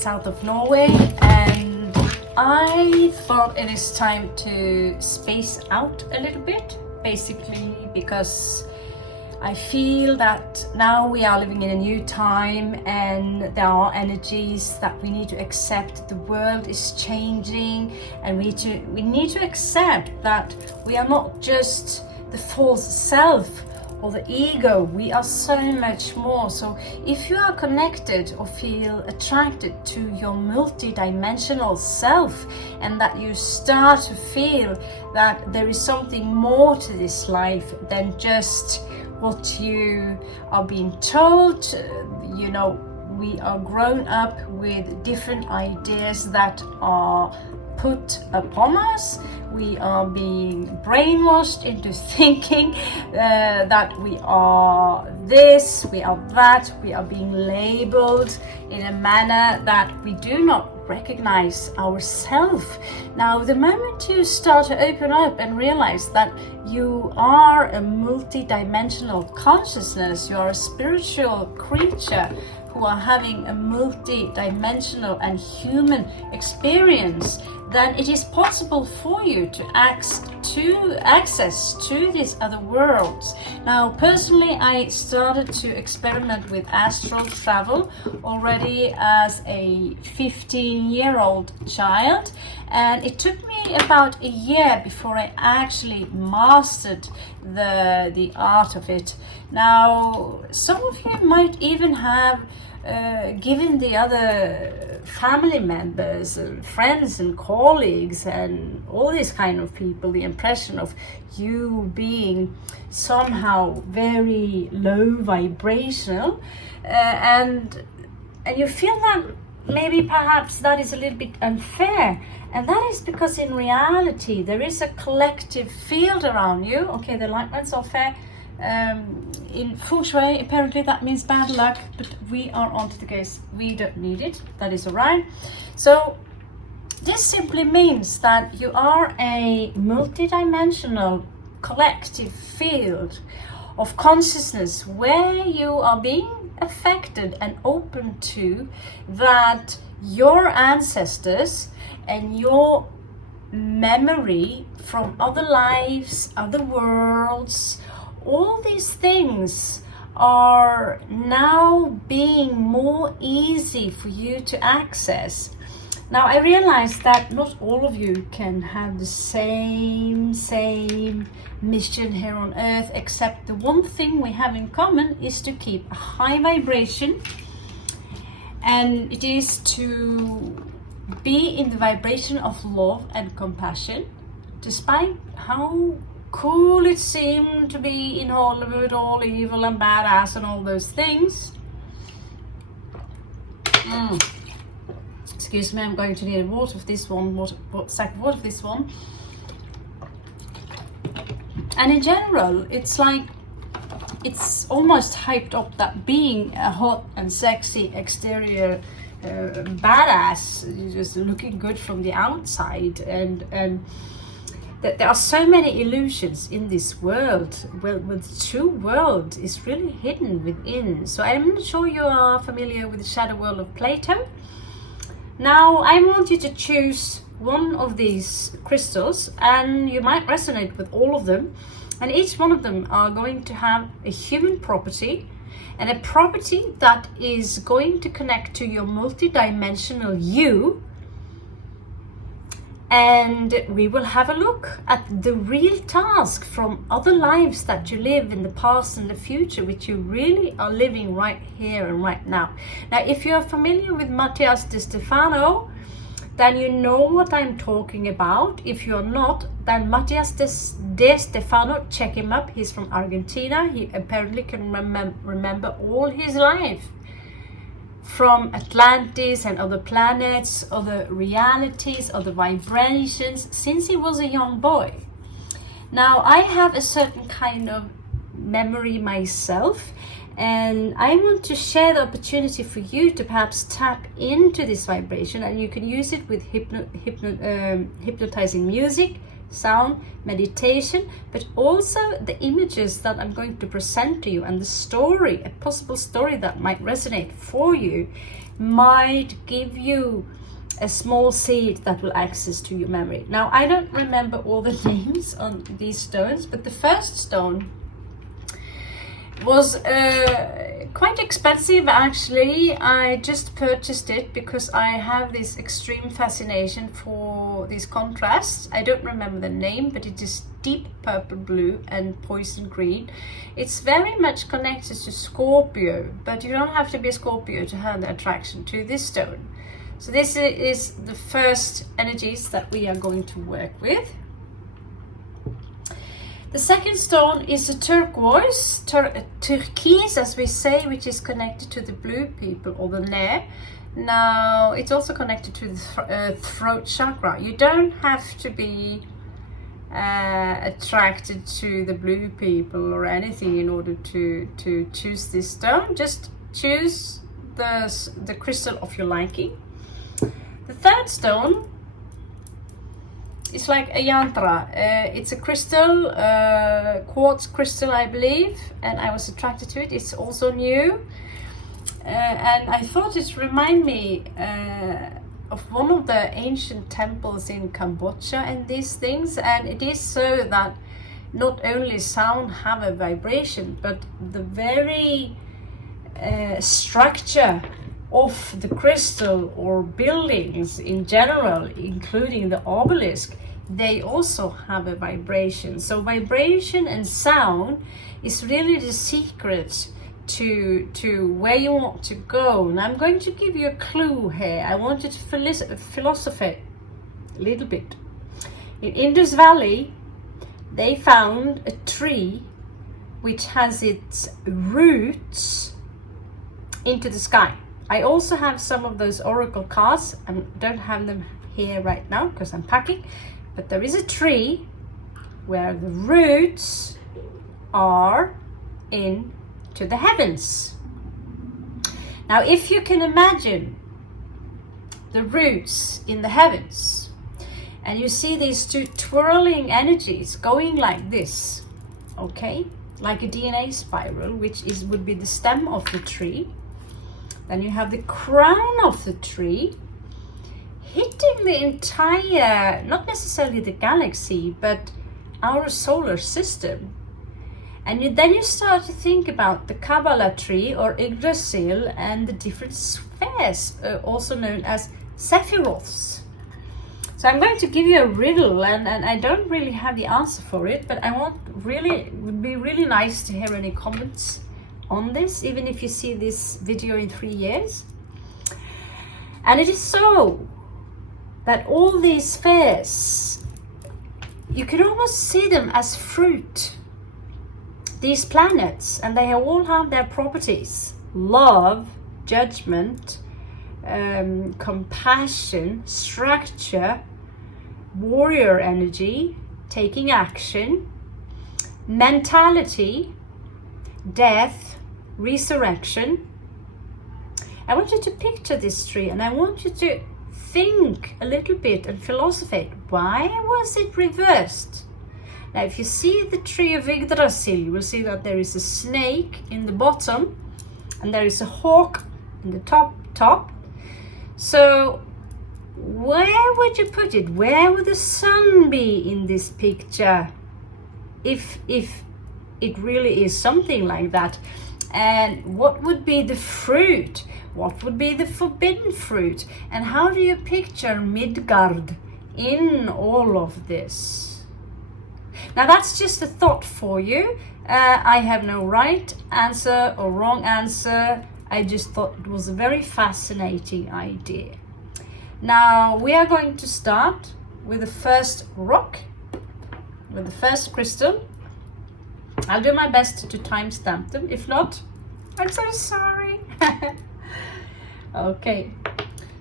south of Norway, and I thought it is time to space out a little bit, basically because I feel that now we are living in a new time and there are energies that we need to accept. The world is changing, and we need to accept that we are not just the false self or the ego, we are so much more. So if you are connected or feel attracted to your multi-dimensional self, and that you start to feel that there is something more to this life than just what you are being told, we are grown up with different ideas that are put upon us. We are being brainwashed into thinking that we are this, we are that, we are being labeled in a manner that we do not recognize ourselves. Now, the moment you start to open up and realize that you are a multi-dimensional consciousness, you are a spiritual creature who are having a multi-dimensional and human experience, then it is possible for you to access to these other worlds. Now, personally, I started to experiment with astral travel already as a 15-year-old child, and it took me about a year before I actually mastered the art of it. Now, some of you might even have given the other family members and friends and colleagues and all these kind of people the impression of you being somehow very low vibrational, and you feel that maybe perhaps that is a little bit unfair, and that is because in reality there is a collective field around you. Okay, the light ones are fair. In feng shui, apparently that means bad luck, but we are on to the case. We don't need it. That is all right. So this simply means that you are a multidimensional collective field of consciousness where you are being affected and open to that your ancestors and your memory from other lives, other worlds, all these things are now being more easy for you to access. Now, I realize that not all of you can have the same mission here on earth, except the one thing we have in common is to keep a high vibration, and it is to be in the vibration of love and compassion, despite how cool it seemed to be in Hollywood, all evil and badass and all those things. Excuse me, I'm going to need water of this one, sack of water of this one. And in general, it's like, it's almost hyped up that being a hot and sexy exterior badass, just looking good from the outside, and that there are so many illusions in this world. Well, the true world is really hidden within. So I'm sure you are familiar with the shadow world of Plato. Now, I want you to choose one of these crystals, and you might resonate with all of them. And each one of them are going to have a human property, and a property that is going to connect to your multidimensional you. And we will have a look at the real task from other lives that you live in the past and the future, which you really are living right here and right now. Now, if you are familiar with Matías de Stefano, then you know what I'm talking about. If you're not, then Matías de Stefano, check him up. He's from Argentina. He apparently can remember all his life, from Atlantis and other planets, other realities, other vibrations, since he was a young boy. Now, I have a certain kind of memory myself, and I want to share the opportunity for you to perhaps tap into this vibration, and you can use it with hypnotizing music, sound, meditation, but also the images that I'm going to present to you, and the story, a possible story that might resonate for you, might give you a small seed that will access to your memory. Now, I don't remember all the names on these stones, but the first stone was quite expensive actually. I just purchased it because I have this extreme fascination for these contrasts. I don't remember the name, but it is deep purple blue and poison green. It's very much connected to Scorpio, but you don't have to be a Scorpio to have the attraction to this stone. So this is the first energies that we are going to work with. The second stone is a turquoise, turquoise as we say, which is connected to the blue people, or the Nair. Now, it's also connected to the throat chakra. You don't have to be attracted to the blue people or anything in order to choose this stone. Just choose the crystal of your liking. The third stone, it's like a yantra. It's a crystal, quartz crystal, I believe, and I was attracted to it. It's also new, and I thought it reminded me of one of the ancient temples in Cambodia and these things. And it is so that not only sound have a vibration, but the very structure of the crystal or buildings in general, including the obelisk, they also have a vibration. So vibration and sound is really the secret to where you want to go. And I'm going to give you a clue here. I want you to philosophize a little bit. In Indus Valley, they found a tree which has its roots into the sky. I also have some of those oracle cards. I don't have them here right now because I'm packing, but there is a tree where the roots are into the heavens. Now, if you can imagine the roots in the heavens, and you see these two twirling energies going like this, okay, like a DNA spiral, which would be the stem of the tree. Then you have the crown of the tree hitting the entire, not necessarily the galaxy, but our solar system. And then you start to think about the Kabbalah tree or Yggdrasil and the different spheres, also known as Sephiroths. So I'm going to give you a riddle, and I don't really have the answer for it, but it would be really nice to hear any comments on this, even if you see this video in 3 years. And it is so that all these spheres, you can almost see them as fruit, these planets, and they all have their properties: love, judgment, compassion, structure, warrior energy, taking action, mentality, death, resurrection. I want you to picture this tree, and I want you to think a little bit and philosophize. Why was it reversed? Now, if you see the tree of Yggdrasil, you will see that there is a snake in the bottom, and there is a hawk in the top. So, where would you put it? Where would the sun be in this picture? If it really is something like that. And what would be the fruit? What would be the forbidden fruit? And how do you picture Midgard in all of this? Now, that's just a thought for you. I have no right answer or wrong answer. I just thought it was a very fascinating idea. Now, we are going to start with the first rock, with the first crystal. I'll do my best to timestamp them. If not, I'm so sorry. Okay,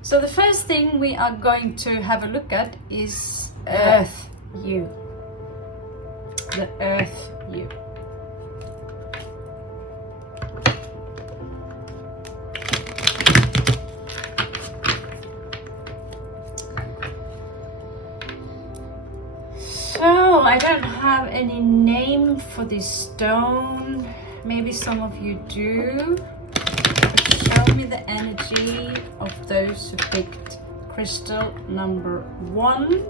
so the first thing we are going to have a look at is Earth U. The Earth U. So, know, I don't have any name for this stone. Maybe some of you do. Show me the energy of those who picked crystal number 1.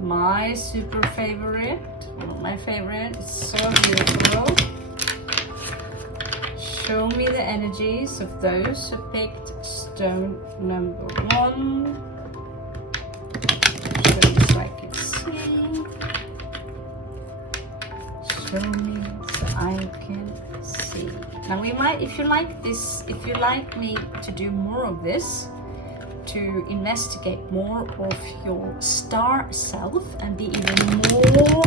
My super favorite. One of my favorite. It's so beautiful. Show me the energies of those who picked stone number 1. Show me so I can see. Show me so I can see. Now we might, if you like this, if you like me to do more of this, to investigate more of your star self and be even more,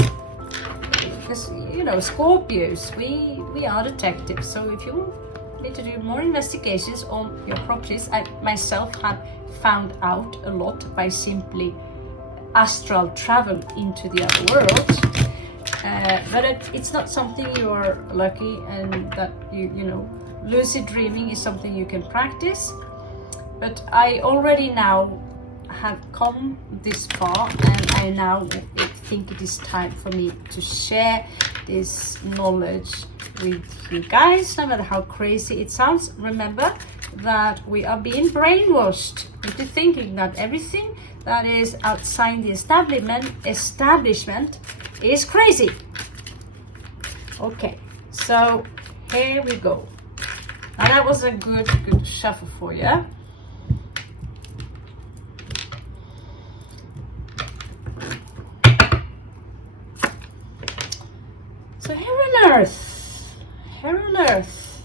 because you know, Scorpios, we are detectives. So if you want me to do more investigations on your properties, I myself have found out a lot by simply astral travel into the other world. But it's not something you are lucky, and that you know, lucid dreaming is something you can practice. But I already now have come this far, and I now think it is time for me to share this knowledge with you guys, no matter how crazy it sounds. Remember that we are being brainwashed into thinking that everything that is outside the establishment is crazy. Okay, so here we go. Now that was a good shuffle for you. So here on Earth,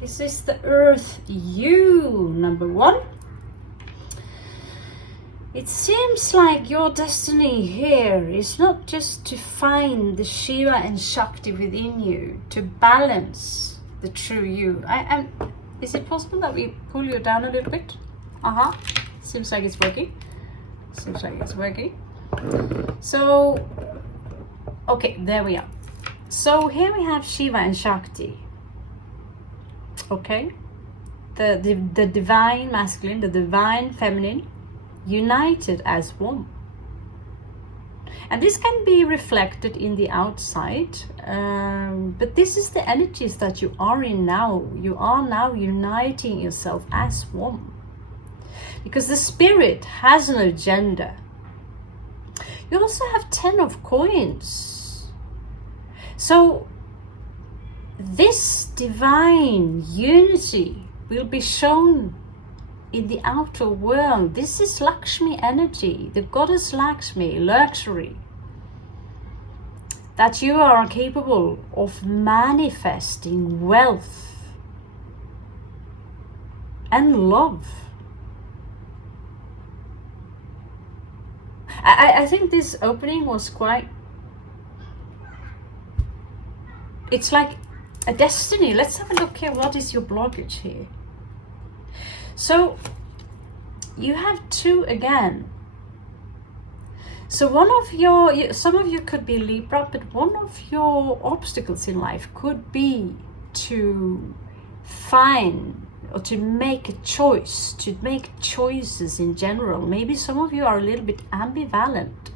this is the Earth you, number 1. It seems like your destiny here is not just to find the Shiva and Shakti within you, to balance the true you. Is it possible that we pull you down a little bit? Seems like it's working. So, okay, there we are. So here we have Shiva and Shakti. Okay, the divine masculine, the divine feminine, united as one. And this can be reflected in the outside, but this is the energies that you are in now. You are now uniting yourself as one, because the spirit has an agenda. You also have 10 of coins. So this divine unity will be shown in the outer world. This is Lakshmi energy, the goddess Lakshmi, luxury, that you are capable of manifesting wealth and love. I think this opening was quite, it's like a destiny. Let's have a look here. What is your blockage here? So you have 2 again. So some of you could be Libra, but one of your obstacles in life could be to find or to make a choice, to make choices in general. Maybe some of you are a little bit ambivalent,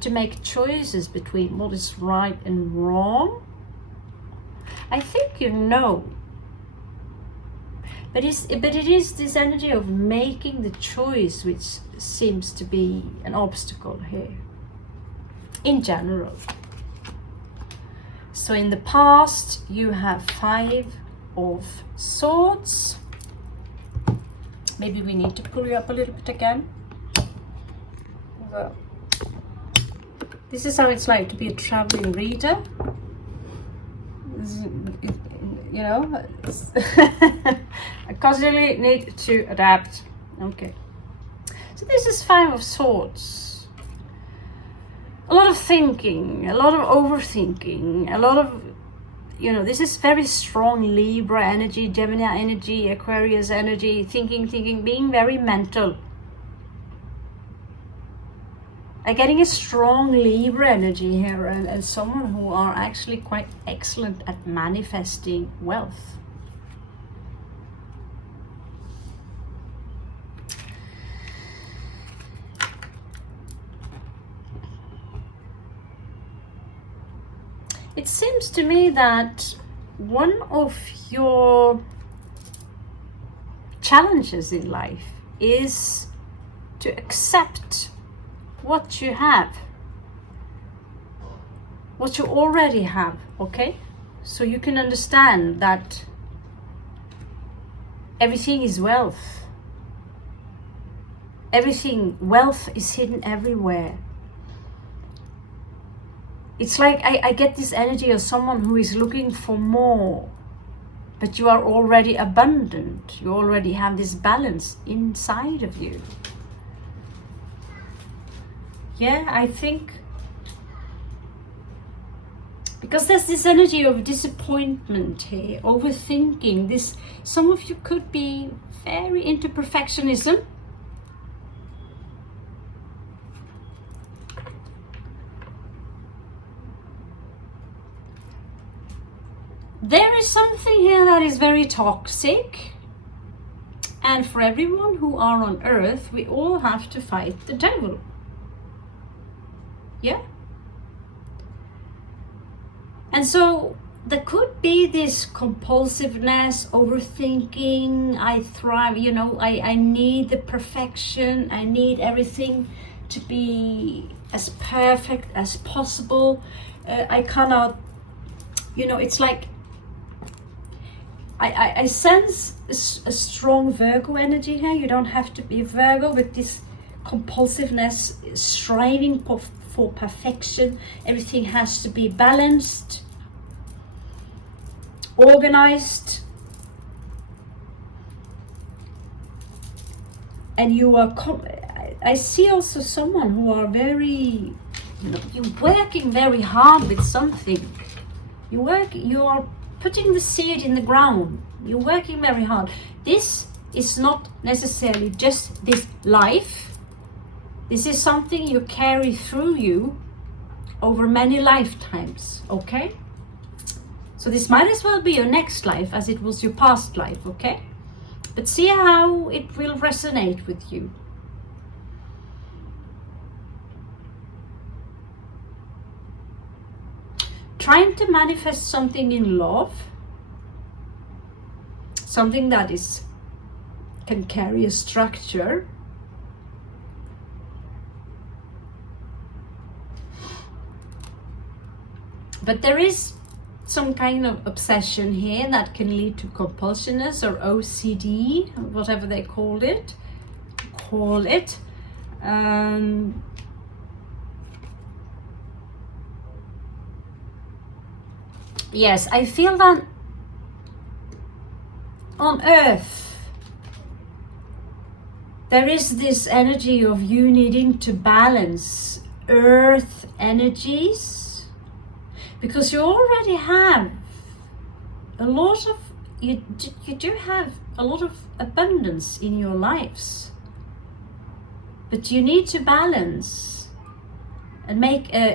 to make choices between what is right and wrong. I think you know. But it is this energy of making the choice which seems to be an obstacle here, in general. So in the past, you have 5 of Swords. Maybe we need to pull you up a little bit again. So, this is how it's like to be a traveling reader. You know, I constantly need to adapt. Okay. So this is 5 of Swords. A lot of thinking, a lot of overthinking, a lot of, you know, this is very strong Libra energy, Gemini energy, Aquarius energy, thinking, being very mental. I'm getting a strong Libra energy here, and someone who are actually quite excellent at manifesting wealth. It seems to me that one of your challenges in life is to accept what you have, what you already have, okay? So you can understand that everything is wealth. Wealth is hidden everywhere. It's like I get this energy of someone who is looking for more, but you are already abundant. You already have this balance inside of you. Yeah, I think because there's this energy of disappointment here, overthinking. Some of you could be very into perfectionism. There is something here that is very toxic, and for everyone who are on earth, we all have to fight the devil. Yeah? And so there could be this compulsiveness, overthinking. I thrive, I need the perfection. I need everything to be as perfect as possible. I cannot, it's like I sense a strong Virgo energy here. You don't have to be Virgo, but this compulsiveness, striving for perfection. Everything has to be balanced, organized, and you are. I see also someone who are very, you're working very hard with something. You are putting the seed in the ground. You're working very hard. This is not necessarily just this life. This is something you carry through you over many lifetimes, okay? So this might as well be your next life as it was your past life, okay? But see how it will resonate with you. Trying to manifest something in love, something that can carry a structure. But there is some kind of obsession here that can lead to compulsiveness or OCD, whatever they call it. Yes, I feel that on Earth there is this energy of you needing to balance Earth energies, because you already have a lot of, you do have a lot of abundance in your lives, but you need to balance and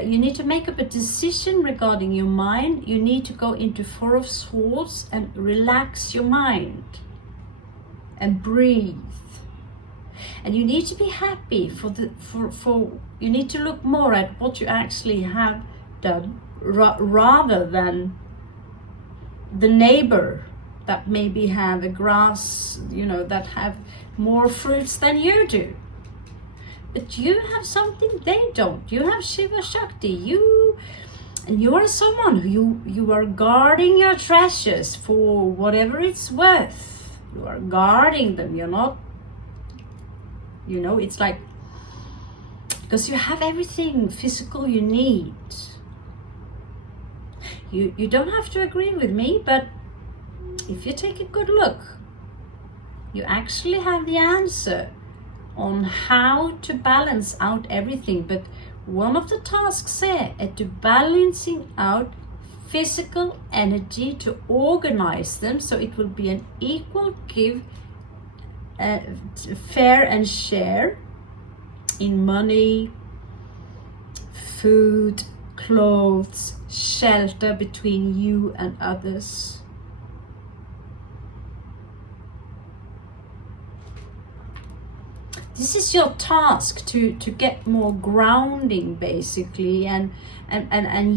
you need to make up a decision regarding your mind. You need to go into Four of Swords and relax your mind and breathe. And you need to be happy for you need to look more at what you actually have done rather than the neighbor that maybe have a grass, that have more fruits than you do. But you have something they don't. You have Shiva Shakti. And you are someone who you are guarding your treasures for whatever it's worth. You are guarding them. You're not, it's like, because you have everything physical you need. You don't have to agree with me, but if you take a good look, you actually have the answer on how to balance out everything. But one of the tasks here is to balancing out physical energy, to organize them so it will be an equal give, fair and share in money, food, clothes, shelter between you and others. this is your task to get more grounding, basically, and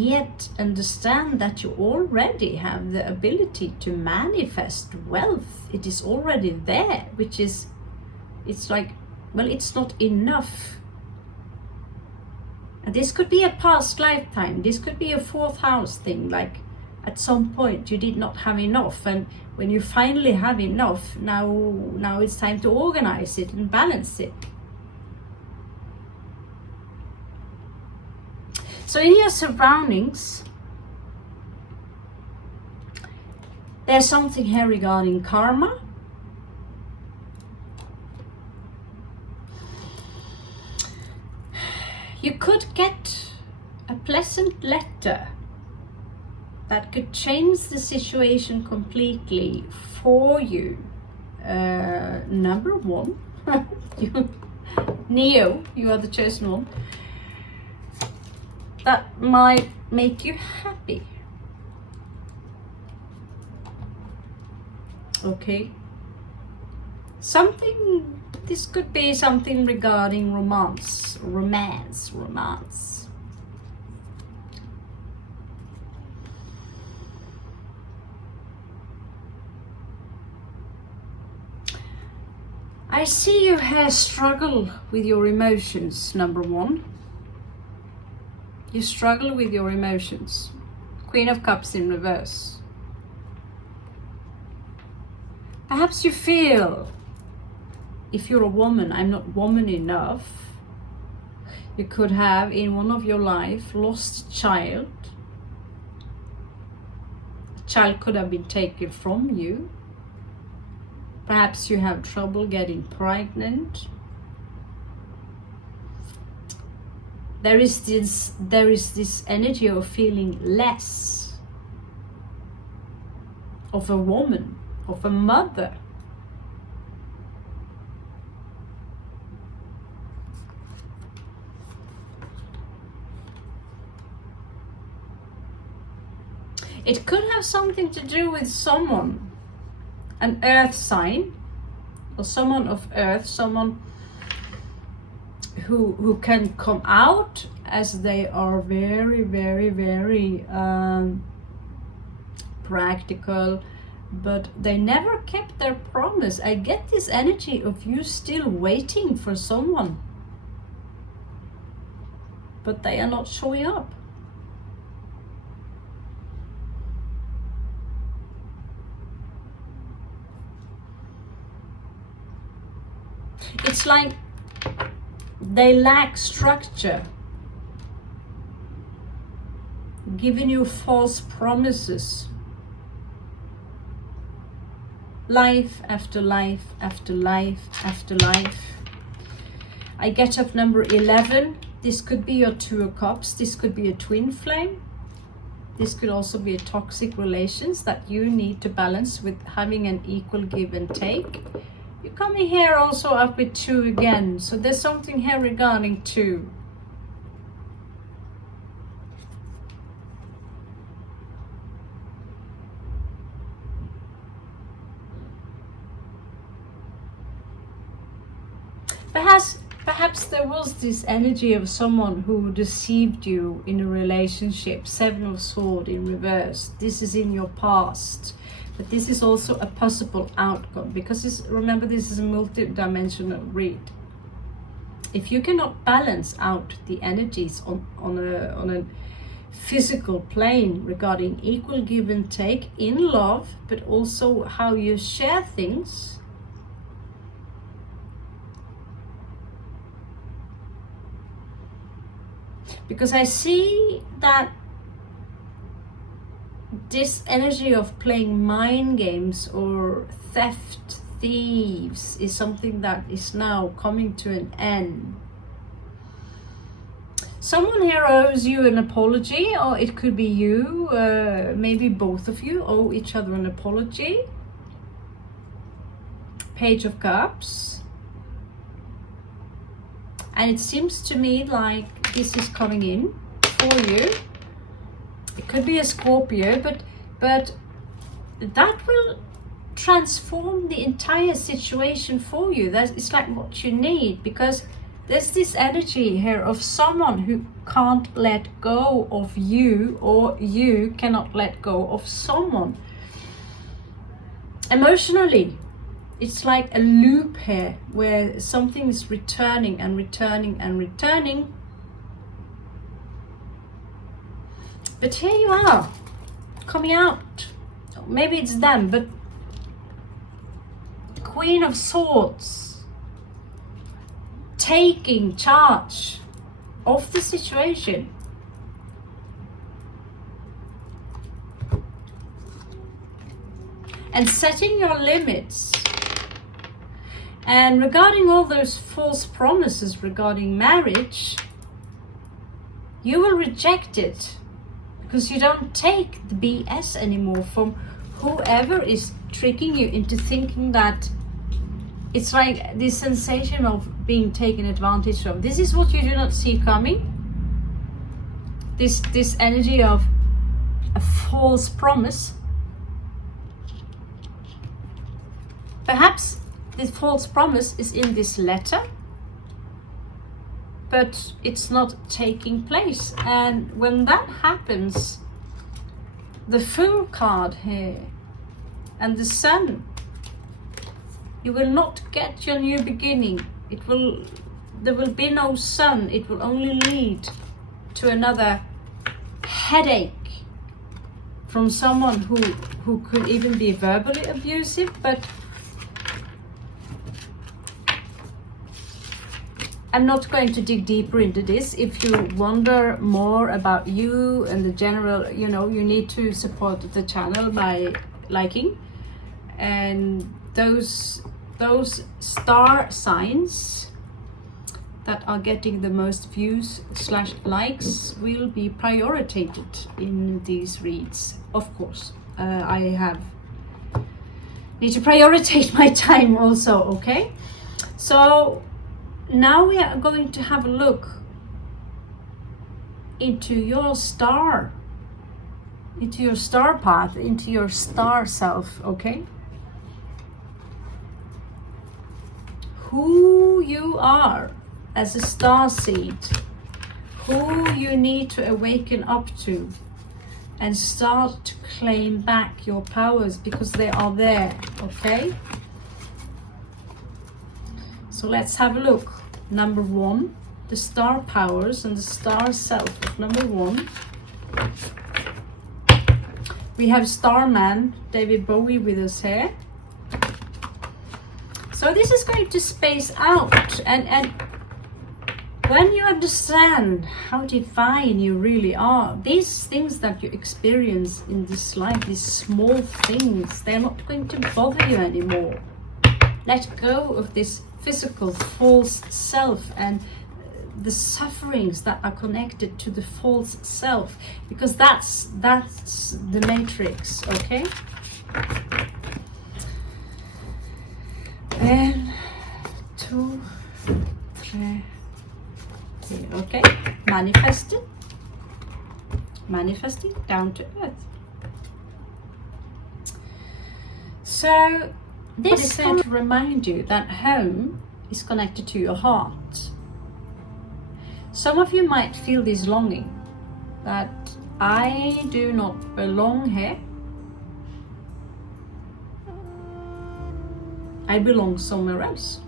yet understand that you already have the ability to manifest wealth. It is already there, which is, it's like, well, it's not enough. And this could be a past lifetime. This could be a fourth house thing, like at some point you did not have enough, and when you finally have enough, now it's time to organize it and balance it. So in your surroundings, there's something here regarding karma. You could get a pleasant letter that could change the situation completely for you. Number one, Neo, you are the chosen one. That might make you happy. Okay. This could be something regarding romance. I see you here struggle with your emotions, number one. You struggle with your emotions. Queen of Cups in reverse. Perhaps you feel, if you're a woman, I'm not woman enough. You could have, in one of your life, lost a child. A child could have been taken from you. Perhaps you have trouble getting pregnant. There is this energy of feeling less of a woman, of a mother. It could have something to do with someone, an earth sign, or someone of earth, someone who can come out as they are very, very, very practical, but they never kept their promise. I get this energy of you still waiting for someone, but they are not showing up. It's like they lack structure, giving you false promises. Life after life after life after life. I get up number 11. This could be your Two of Cups. This could be a twin flame. This could also be a toxic relations that you need to balance with having an equal give and take. You're coming here also up with 2 again. So there's something here regarding 2. Perhaps there was this energy of someone who deceived you in a relationship. 7 of Swords in reverse. This is in your past. But this is also a possible outcome, because remember, this is a multi-dimensional read. If you cannot balance out the energies on a physical plane regarding equal give and take in love, but also how you share things, because I see that this energy of playing mind games or thieves is something that is now coming to an end. Someone here owes you an apology, or it could be you, maybe both of you owe each other an apology. Page of Cups. And it seems to me like this is coming in for you. It could be a Scorpio, but that will transform the entire situation for you. It's like what you need, because there's this energy here of someone who can't let go of you, or you cannot let go of someone. Emotionally, it's like a loop here where something is returning and returning and returning. But here you are, coming out. Maybe it's them, but Queen of Swords, taking charge of the situation. And setting your limits. And regarding all those false promises regarding marriage, you will reject it, because you don't take the BS anymore from whoever is tricking you into thinking that it's like this sensation of being taken advantage of. This is what you do not see coming. This energy of a false promise. Perhaps this false promise is in this letter, but it's not taking place. And when that happens, the Fool card here and the Sun, you will not get your new beginning. There will be no Sun. It will only lead to another headache from someone who could even be verbally abusive. But I'm not going to dig deeper into this. If you wonder more about you and the general, you need to support the channel by liking. And those star signs that are getting the most views / likes will be prioritized in these reads. Of course, I need to prioritize my time also, okay? So now we are going to have a look into your star path, into your star self, okay? Who you are as a star seed, who you need to awaken up to and start to claim back your powers, because they are there, okay? So let's have a look. Number 1, the star powers and the star self of number 1. We have Starman, David Bowie, with us here. So this is going to space out, and when you understand how divine you really are, these things that you experience in this life, these small things, they're not going to bother you anymore. Let go of this physical false self and the sufferings that are connected to the false self, because that's the matrix, okay? And 2, 3, okay? Manifesting down to earth. So this is there to remind you that home is connected to your heart. Some of you might feel this longing that I do not belong here. I belong somewhere else.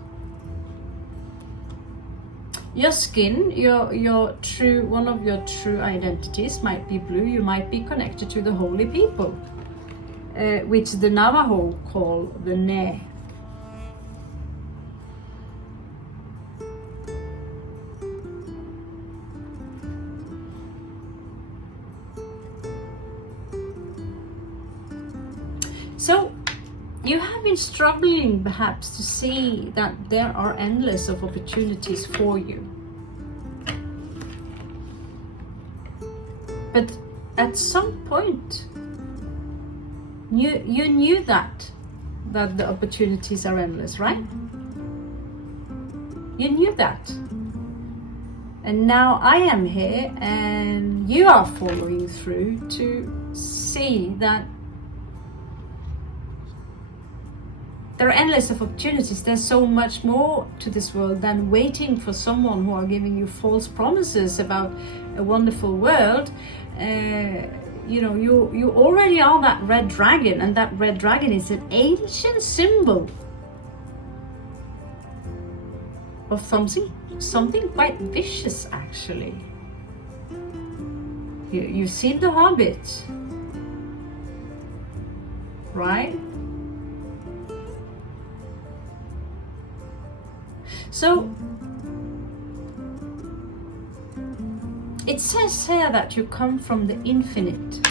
Your skin, your true, one of your true identities might be blue. You might be connected to the holy people, which the Navajo call the Ne. So you have been struggling perhaps to see that there are endless of opportunities for you. But at some point, you knew that the opportunities are endless, right? You knew that. And now I am here and you are following through to see that there are endless of opportunities. There's so much more to this world than waiting for someone who are giving you false promises about a wonderful world. You know, you already are that red dragon, and that red dragon is an ancient symbol of something quite vicious, actually. You've seen The Hobbit, right? So it says here that you come from the infinite.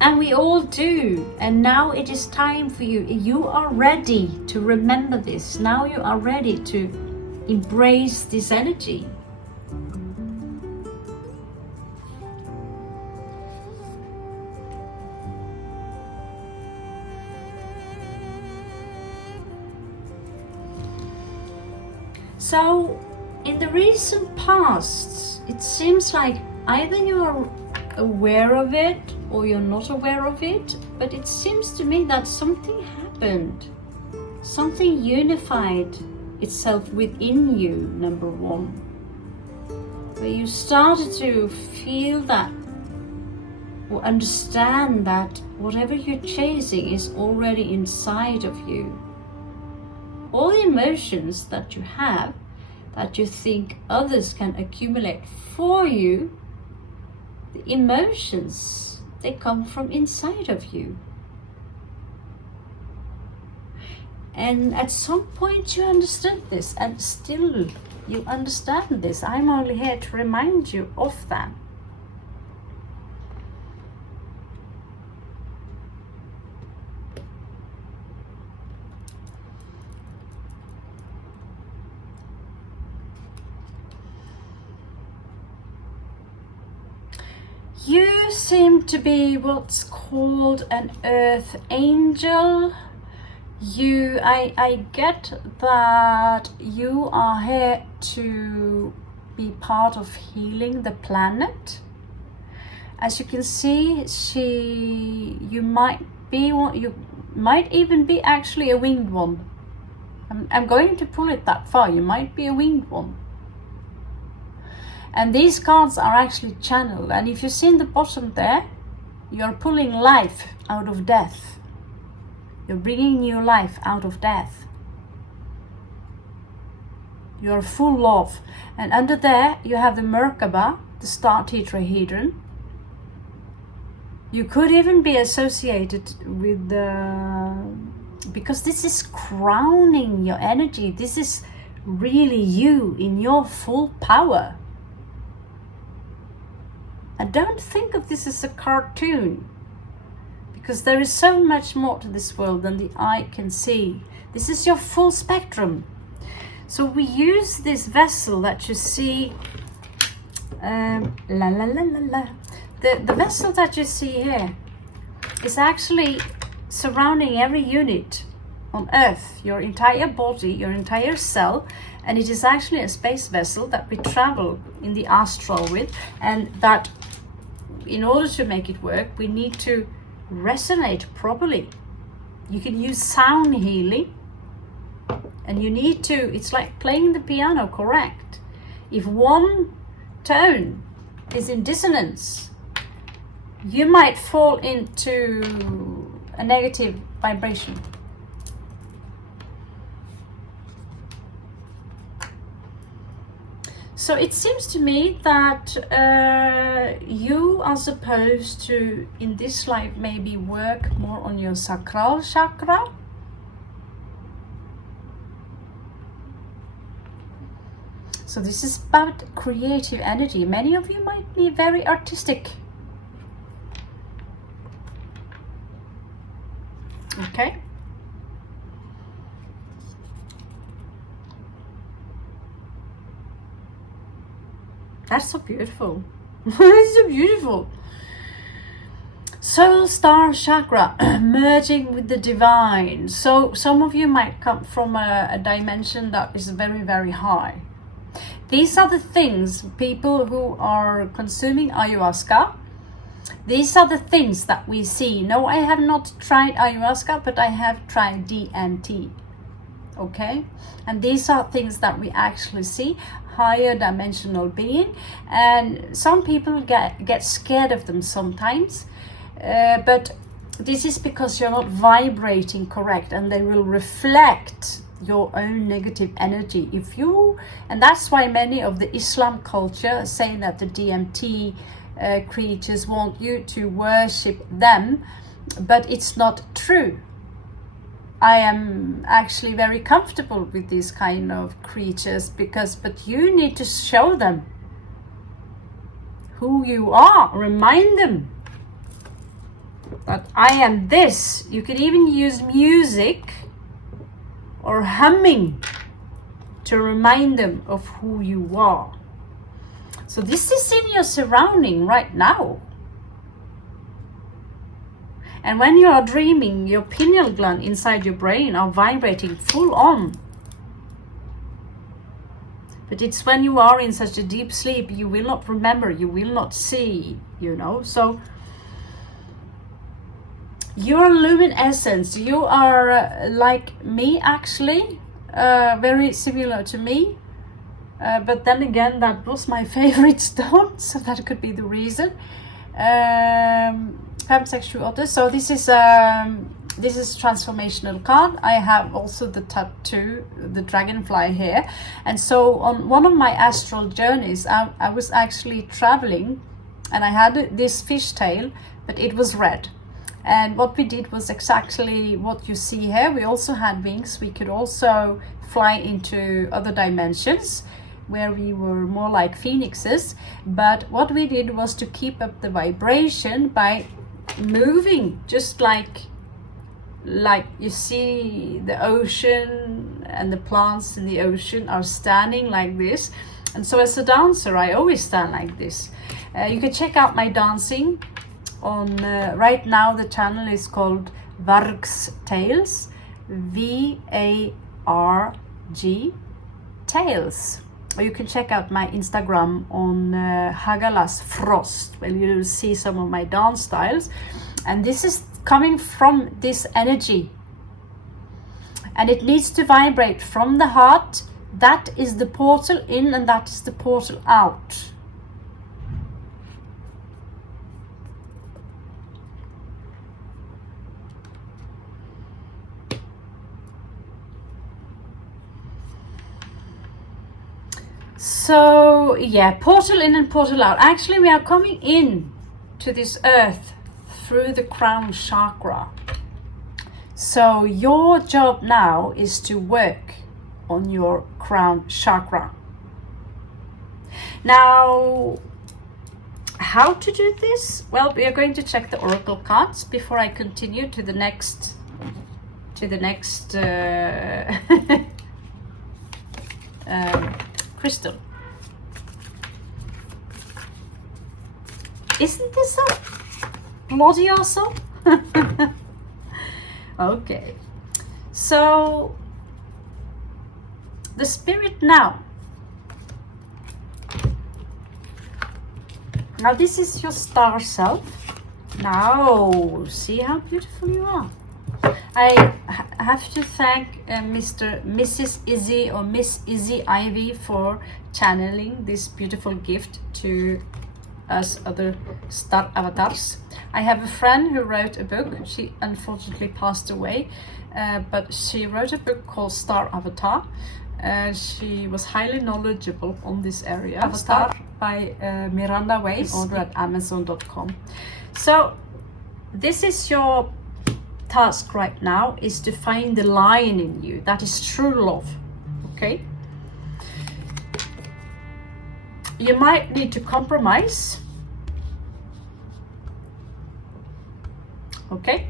And we all do. And now it is time for you. You are ready to remember this. Now you are ready to embrace this energy. So, in the recent past, it seems like either you are aware of it or you're not aware of it, but it seems to me that something happened. Something unified itself within you, number one. Where you started to feel that or understand that whatever you're chasing is already inside of you. All the emotions that you have, that you think others can accumulate for you, the emotions, they come from inside of you. And at some point you understood this, and still you understand this. I'm only here to remind you of that. You seem to be what's called an earth angel. I get that you are here to be part of healing the planet. As you can see, you might even be actually a winged one. I'm going to pull it that far. You might be a winged one. And these cards are actually channeled. And if you see in the bottom there, you're pulling life out of death. You're bringing new life out of death. You're full of. And under there, you have the Merkaba, the star tetrahedron. You could even be associated with because this is crowning your energy. This is really you in your full power. And don't think of this as a cartoon, because there is so much more to this world than the eye can see. This is your full spectrum. So we use this vessel that you see, the vessel that you see here is actually surrounding every unit on Earth, your entire body, your entire cell, and it is actually a space vessel that we travel in the astral with, and that in order to make it work, we need to resonate properly. You can use sound healing, and you need to, it's like playing the piano, correct? If one tone is in dissonance, you might fall into a negative vibration. So it seems to me that you are supposed to, in this life, maybe work more on your sacral chakra. So this is about creative energy. Many of you might be very artistic. Okay. That's so beautiful. It's so beautiful. Soul star chakra, merging with the divine. So some of you might come from a dimension that is very, very high. These are the things, people who are consuming ayahuasca, These are the things that we see. No, I have not tried ayahuasca, but I have tried DMT. Okay, and these are things that we actually see, higher dimensional being, and some people get scared of them sometimes, but this is because you're not vibrating correct, and they will reflect your own negative energy if you, and that's why many of the Islam culture say that the DMT creatures want you to worship them, but it's not true. I am actually very comfortable with these kind of creatures but you need to show them who you are. Remind them that I am this. You can even use music or humming to remind them of who you are. So this is in your surrounding right now. And when you are dreaming, your pineal gland inside your brain are vibrating full on. But it's when you are in such a deep sleep, you will not remember, you will not see, you know. So you're luminescence. You are like me, actually, very similar to me. But then again, that was my favorite stone, so that could be the reason. So this is transformational card. I have also the tattoo, the dragonfly here, and so on one of my astral journeys, I was actually traveling, and I had this fishtail, but it was red. And what we did was exactly what you see here. We also had wings. We could also fly into other dimensions, where we were more like phoenixes. But what we did was to keep up the vibration by moving, just like you see the ocean, and the plants in the ocean are standing like this. And so as a dancer, I always stand like this. You can check out my dancing on right now. The channel is called Varg's Tales, VARG Tales. Or you can check out my Instagram on Hagalas Frost, where you'll see some of my dance styles. And this is coming from this energy. And it needs to vibrate from the heart. That is the portal in, and that is the portal out. So yeah, portal in and portal out. Actually, we are coming in to this earth through the crown chakra. So your job now is to work on your crown chakra. Now, how to do this? Well, we are going to check the oracle cards before I continue to the next crystal. Isn't this a bloody awesome? Okay, so the spirit now. Now this is your star self. Now see how beautiful you are. I have to thank Mrs. Izzy or Miss Izzy Ivy for channeling this beautiful gift to us other star avatars. I have a friend who wrote a book. She unfortunately passed away, but she wrote a book called Star Avatar. She was highly knowledgeable on this area. Avatar by Miranda Ways, order at amazon.com. So this is your task right now, is to find the lion in you. That is true love. Okay, you might need to compromise. Okay,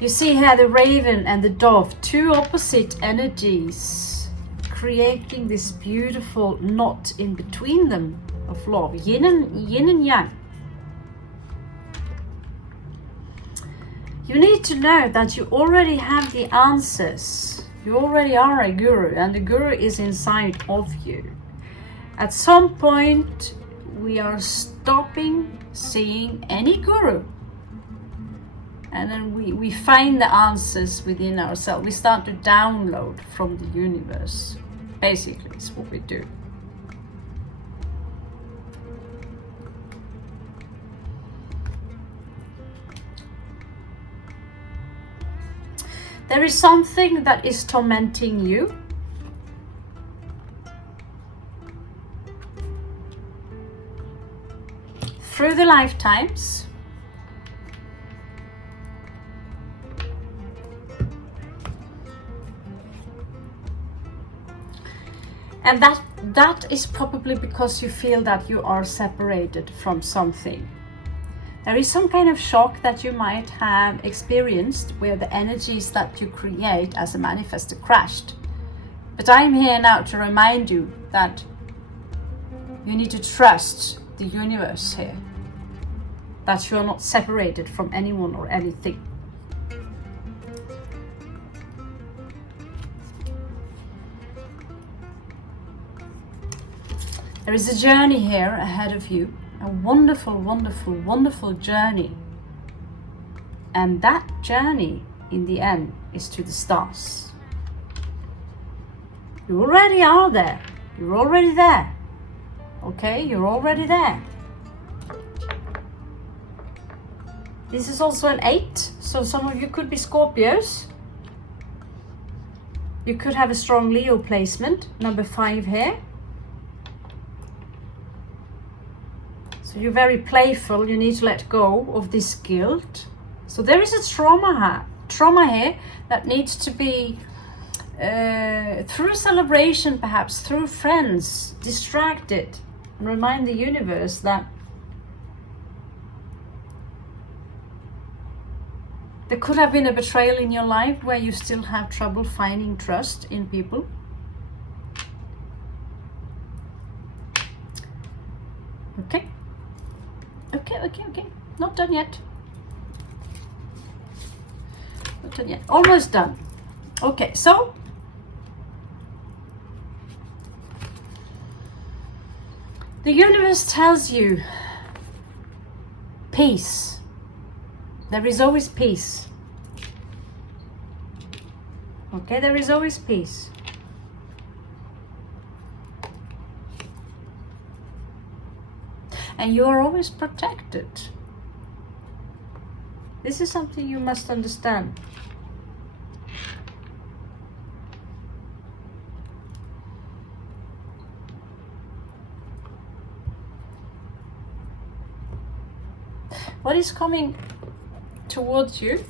you see here the raven and the dove, two opposite energies, creating this beautiful knot in between them of love, yin and yang. You need to know that you already have the answers. You already are a guru, and the guru is inside of you. At some point, we are stopping seeing any guru. And then we find the answers within ourselves. We start to download from the universe. Basically, is what we do. There is something that is tormenting you. Through the lifetimes. And that is probably because you feel that you are separated from something. There is some kind of shock that you might have experienced where the energies that you create as a manifestor crashed. But I'm here now to remind you that you need to trust the universe here. That you are not separated from anyone or anything. There is a journey here ahead of you, a wonderful, wonderful, wonderful journey. And that journey, in the end, is to the stars. You already are there. You're already there. Okay, you're already there. This is also an 8, so some of you could be Scorpios. You could have a strong Leo placement, number 5 here. So you're very playful, you need to let go of this guilt. So there is a trauma here that needs to be, through celebration perhaps, through friends, distracted. And remind the universe that there could have been a betrayal in your life where you still have trouble finding trust in people. Okay. Okay. Not done yet. Not done yet. Almost done. Okay, so the universe tells you peace. There is always peace. Okay, there is always peace. And you are always protected. This is something you must understand. What is coming towards you?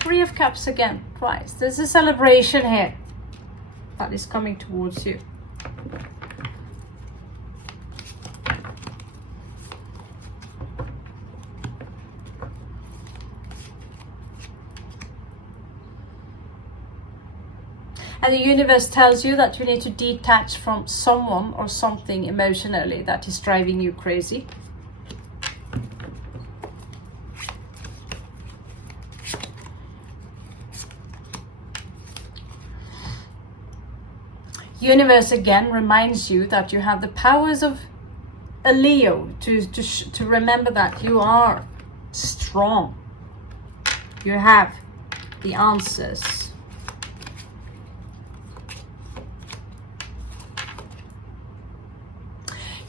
Three of Cups again, twice. There's a celebration here that is coming towards you. And the universe tells you that you need to detach from someone or something emotionally that is driving you crazy. Universe again reminds you that you have the powers of a Leo to remember that you are strong. You have the answers.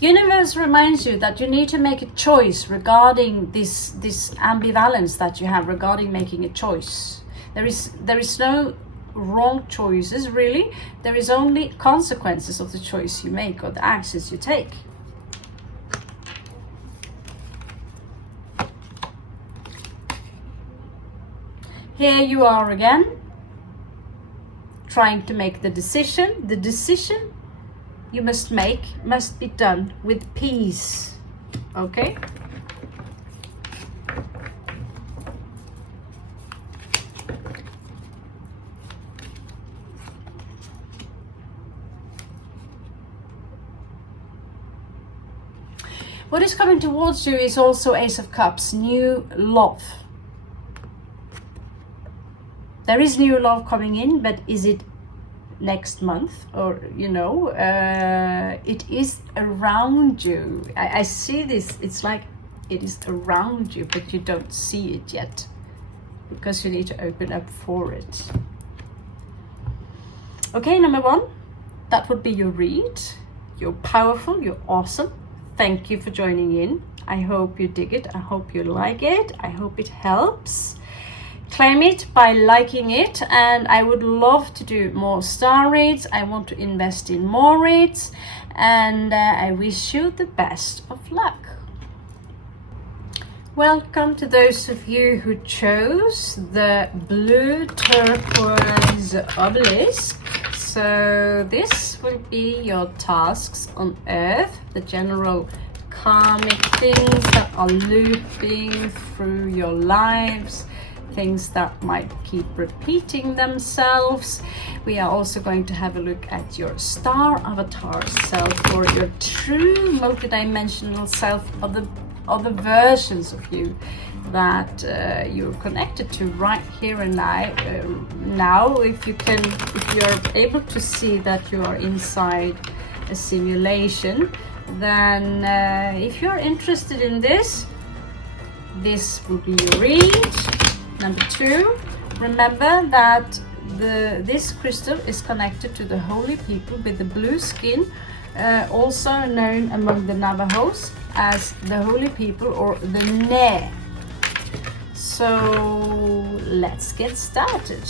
Universe reminds you that you need to make a choice regarding this ambivalence that you have regarding making a choice. There is no wrong choices really. There is only consequences of the choice you make or the actions you take. Here you are again, trying to make the decision. The decision you must make must be done with peace. Okay? What is coming towards you is also Ace of Cups, new love. there is new love coming in, but is it next month, or you know, it is around you. I see this, it's like it is around you, but you don't see it yet because you need to open up for it. Okay, number 1, that would be your read. You're powerful, you're awesome. Thank you for joining in. I hope you dig it, I hope you like it, I hope it helps. Claim it by liking it, and I would love to do more star reads. I want to invest in more reads, and I wish you the best of luck. Welcome to those of you who chose the blue turquoise obelisk. So this will be your tasks on Earth, the general karmic things that are looping through your lives, things that might keep repeating themselves. We are also going to have a look at your star avatar self, or your true multidimensional self, other versions of you that you're connected to right here and now. If you're able to see that you are inside a simulation, then if you're interested in this will be your read. Number 2, remember that this crystal is connected to the holy people with the blue skin, also known among the Navajos as the holy people, or the Ne. So let's get started.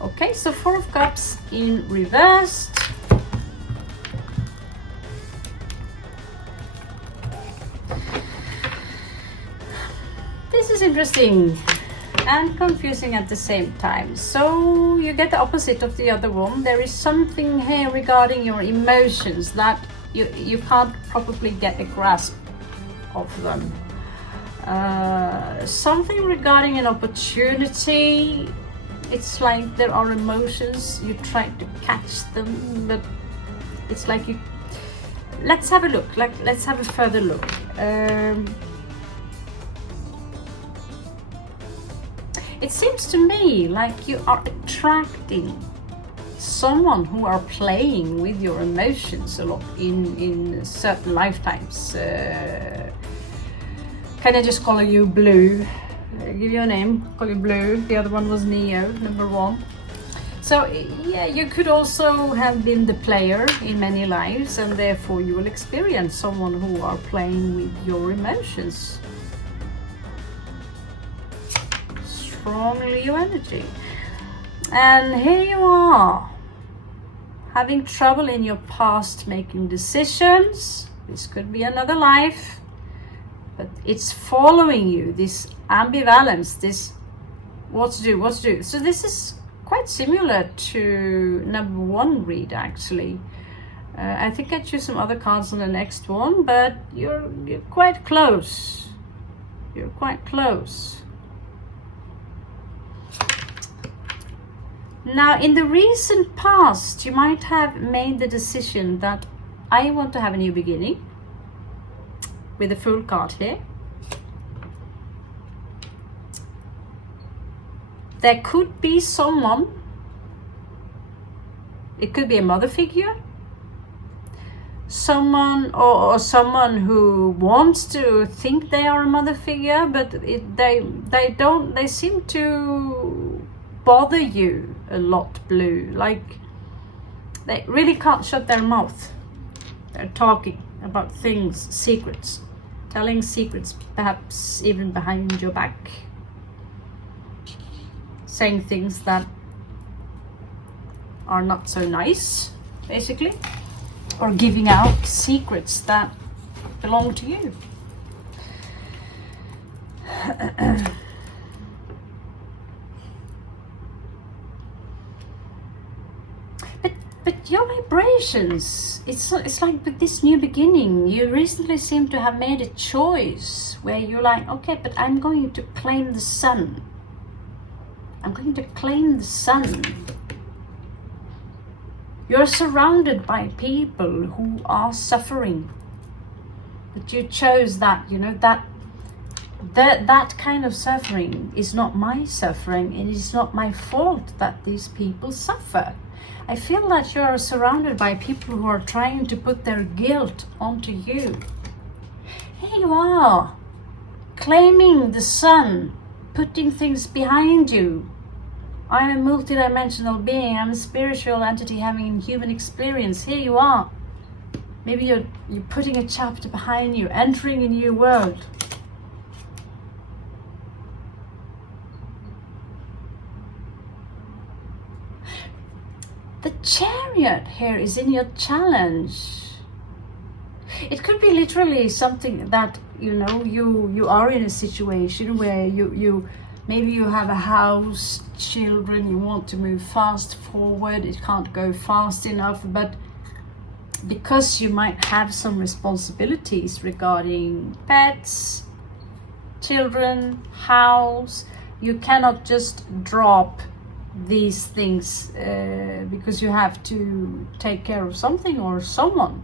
Okay, so 4 of Cups in reversed. This is interesting and confusing at the same time. So you get the opposite of the other one. There is something here regarding your emotions that you can't probably get a grasp of them. Something regarding an opportunity. It's like there are emotions, you try to catch them, but it's like you... Let's have a look, let's have a further look. It seems to me like you are attracting someone who are playing with your emotions a lot in certain lifetimes. Can I just call you Blue? I'll give you a name, call you Blue. The other one was Neo, number 1. So yeah, you could also have been the player in many lives, and therefore you will experience someone who are playing with your emotions. Strong Leo energy. And here you are, having trouble in your past making decisions. This could be another life, but it's following you, this ambivalence, this what to do. So this is quite similar to number 1 read, actually. I think I choose some other cards on the next one, but you're quite close. You're quite close. Now, in the recent past, you might have made the decision that I want to have a new beginning, with the Fool card here. There could be someone, it could be a mother figure, someone or someone who wants to think they are a mother figure, but they seem to bother you a lot, Blue. Like they really can't shut their mouth. They're talking about things, secrets, telling secrets, perhaps even behind your back, saying things that are not so nice, basically, or giving out secrets that belong to you. But your vibrations, it's like with this new beginning, you recently seem to have made a choice where you're like, okay, but I'm going to claim the sun. I'm going to claim the sun. You're surrounded by people who are suffering, but you chose that, you know, that that kind of suffering is not my suffering. It is not my fault that these people suffer. I feel that you are surrounded by people who are trying to put their guilt onto you. Here you are, claiming the sun, putting things behind you. I'm a multidimensional being. I'm a spiritual entity having a human experience. Here you are. Maybe you're putting a chapter behind you, entering a new world. The Chariot here is in your challenge. It could be literally something that, you know, you are in a situation where you maybe you have a house, children, you want to move fast forward, it can't go fast enough, but because you might have some responsibilities regarding pets, children, house, you cannot just drop these things because you have to take care of something or someone.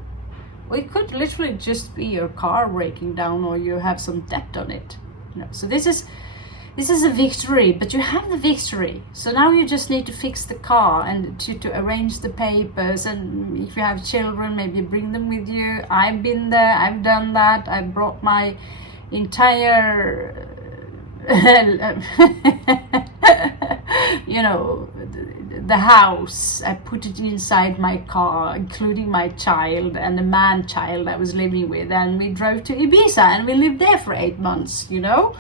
Or it could literally just be your car breaking down, or you have some debt on it. You know, so this is a victory, but you have the victory. So now you just need to fix the car and to arrange the papers. And if you have children, maybe bring them with you. I've been there, I've done that. I brought my entire you know, the house, I put it inside my car, including my child and the man child I was living with, and we drove to Ibiza and we lived there for 8 months, you know.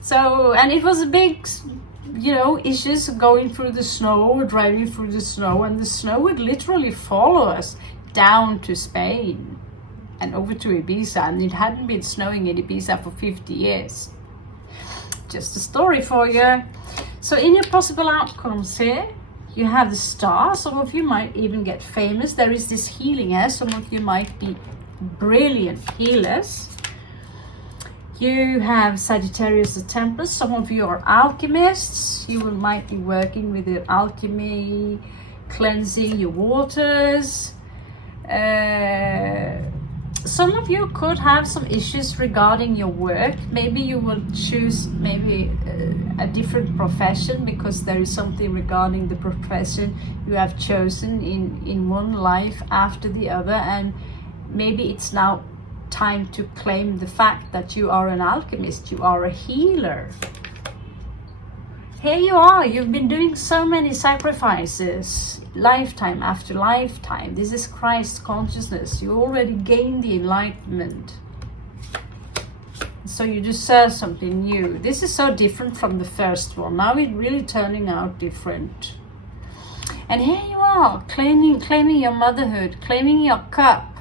So, and it was a big, you know, issues going through the snow, driving through the snow, and the snow would literally follow us down to Spain and over to Ibiza, and it hadn't been snowing in Ibiza for 50 years. Just a story for you. So in your possible outcomes here, you have the star. Some of you might even get famous. There is this healing here. Some of you might be brilliant healers. You have Sagittarius the Tempest. Some of you are alchemists. You might be working with your alchemy, cleansing your waters. Some of you could have some issues regarding your work. Maybe you will choose maybe a different profession because there is something regarding the profession you have chosen in one life after the other, and maybe it's now time to claim the fact that you are an alchemist, you are a healer. Here you are, you've been doing so many sacrifices, lifetime after lifetime. This is Christ consciousness. You already gained the enlightenment. So you deserve something new. This is so different from the first one. Now it's really turning out different. And here you are, claiming your motherhood, claiming your cup,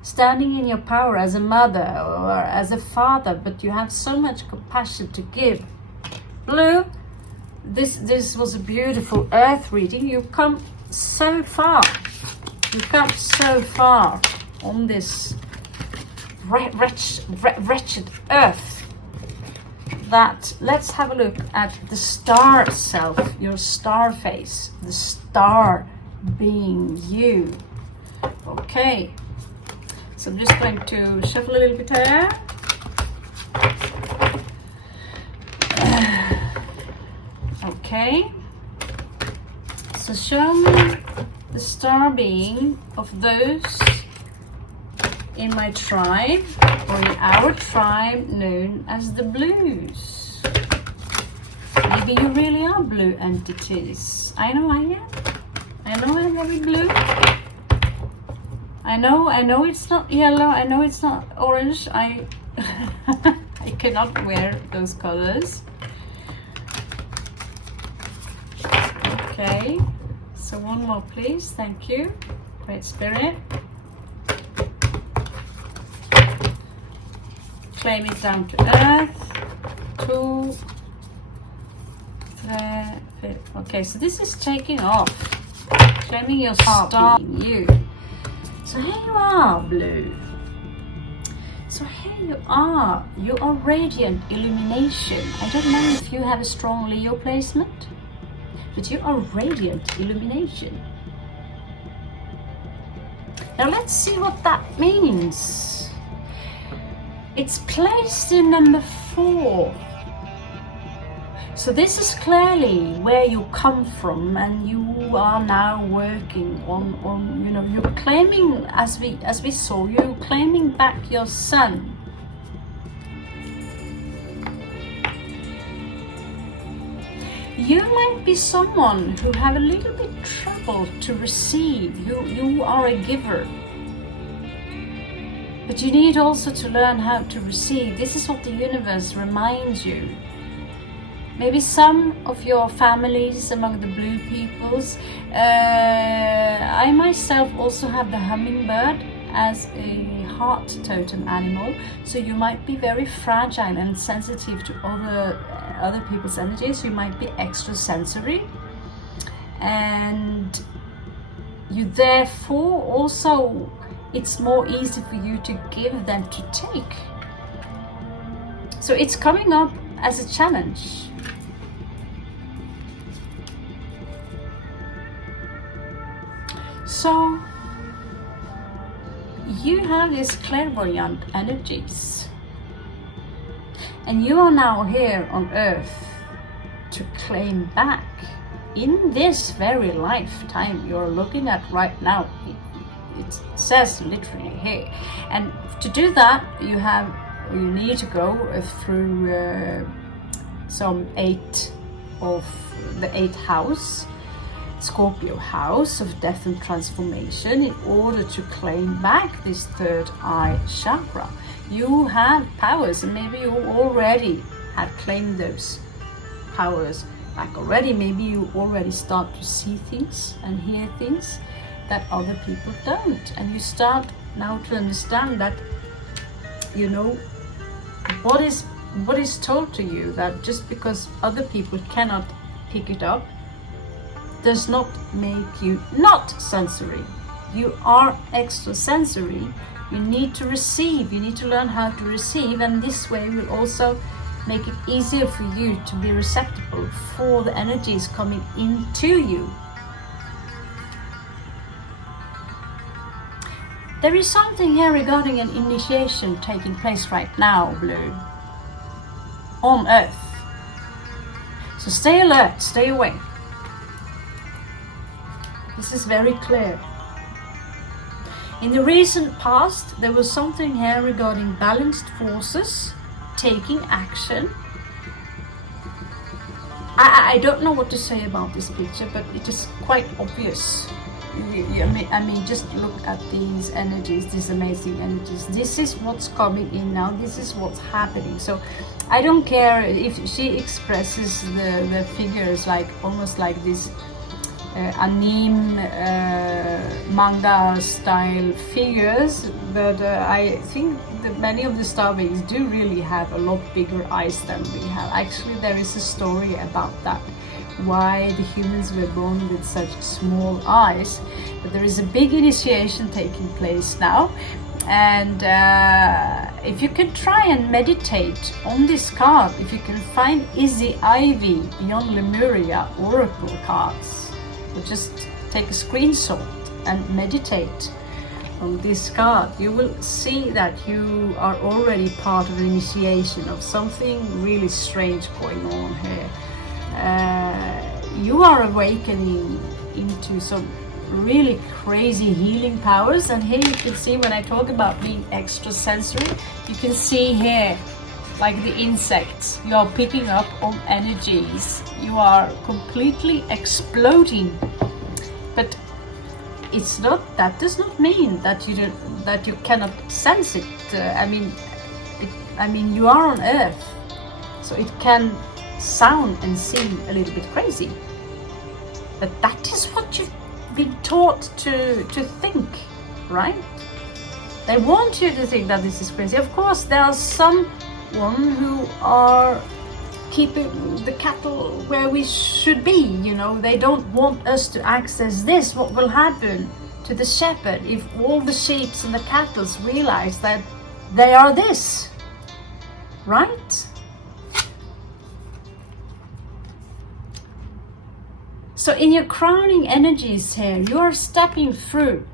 standing in your power as a mother or as a father, but you have so much compassion to give. Blue. This was a beautiful earth reading. You've come so far. You've come so far on this wretched earth that let's have a look at the star self, your star face, the star being you. Okay, so I'm just going to shuffle a little bit here. Okay, so show me the star being of those in my tribe, or in our tribe known as the Blues. Maybe you really are blue entities. I know I am. I know I'm very blue. I know it's not yellow. I know it's not orange. I cannot wear those colors. Okay, so one more please, thank you, Great Spirit. Claim it down to earth, 2, 3, 4. Okay, so this is taking off, claiming your star being you. So here you are, Blue. So here you are radiant illumination. I don't know if you have a strong Leo placement, but you are radiant illumination. Now let's see what that means. It's placed in number 4. So this is clearly where you come from, and you are now working on you know, you're claiming, as we saw, you're claiming back your son. You might be someone who have a little bit trouble to receive. You are a giver. But you need also to learn how to receive. This is what the universe reminds you. Maybe some of your families among the blue peoples. I myself also have the hummingbird as a heart totem animal. So you might be very fragile and sensitive to other people's energies. You might be extrasensory. And you therefore also, it's more easy for you to give than to take. So it's coming up as a challenge. So you have these clairvoyant energies, and you are now here on earth to claim back in this very lifetime you're looking at right now. It says literally here, and to do that you need to go through some 8 of the 8th house, Scorpio house of death and transformation, in order to claim back this 3rd eye chakra. You have powers, and maybe you already have claimed those powers back already. Maybe you already start to see things and hear things that other people don't, and you start now to understand that, you know, what is told to you, that just because other people cannot pick it up does not make you not sensory. You are extrasensory. You need to receive. You need to learn how to receive, and this way will also make it easier for you to be receptive for the energies coming into you. There is something here regarding an initiation taking place right now, Blue, on Earth. So stay alert, stay awake. This is very clear. In the recent past, there was something here regarding balanced forces taking action. I don't know what to say about this picture, but it is quite obvious. I mean, just look at these energies, these amazing energies. This is what's coming in now. This is what's happening. So I don't care if she expresses the figures like almost like this anime manga style figures, but I think that many of the star beings do really have a lot bigger eyes than we have. Actually, there is a story about that, why the humans were born with such small eyes. But there is a big initiation taking place now, and if you can try and meditate on this card, if you can find Izzy Ivy Beyond Lemuria Oracle cards, or just take a screenshot and meditate on this card, you will see that you are already part of the initiation of something really strange going on here. You are awakening into some really crazy healing powers, and here you can see when I talk about being extrasensory, you can see here like the insects, you are picking up on energies, you are completely exploding. But it's not, that does not mean that you cannot sense it. I mean you are on Earth, so it can sound and seem a little bit crazy, but that is what you've been taught to think, right? They want you to think that this is crazy. Of course, there are someone who are keeping the cattle where we should be, you know. They don't want us to access this. What will happen to the shepherd if all the sheep and the cattle realize that they are this, right? So in your crowning energies here, you are stepping through.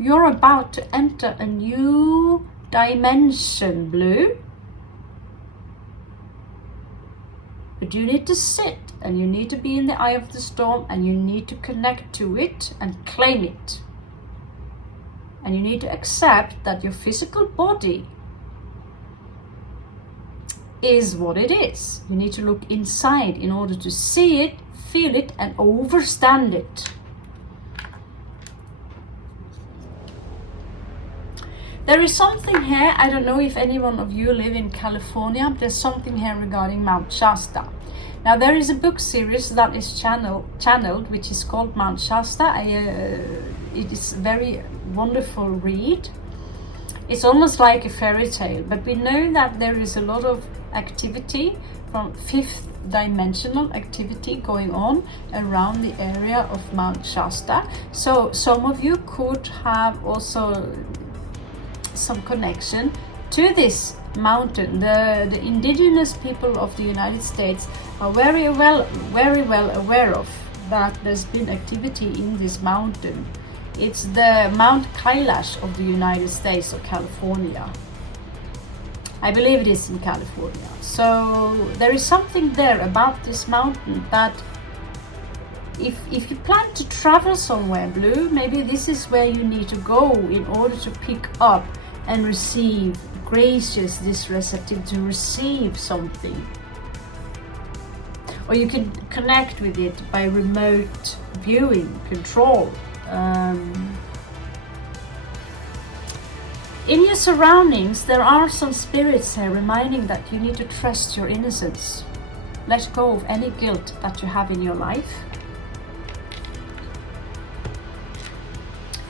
You're about to enter a new dimension blue. But you need to sit and you need to be in the eye of the storm and you need to connect to it and claim it. And you need to accept that your physical body is what it is. You need to look inside in order to see it, feel it, and understand it. There is something here, I don't know if any one of you live in California, but there's something here regarding Mount Shasta. Now there is a book series that is channeled, which is called Mount Shasta. It is a very wonderful read. It's almost like a fairy tale, but we know that there is a lot of activity from fifth dimensional activity going on around the area of Mount Shasta. So some of you could have also some connection to this mountain. The indigenous people of the United States are very well aware of that there's been activity in this mountain. It's the Mount Kailash of the United States of California. I believe it is in California. So there is something there about this mountain that if you plan to travel somewhere, Blue, maybe this is where you need to go in order to pick up and receive, gracious, this receptive to receive something. Or you can connect with it by remote viewing, control. In your surroundings, there are some spirits here reminding that you need to trust your innocence. Let go of any guilt that you have in your life.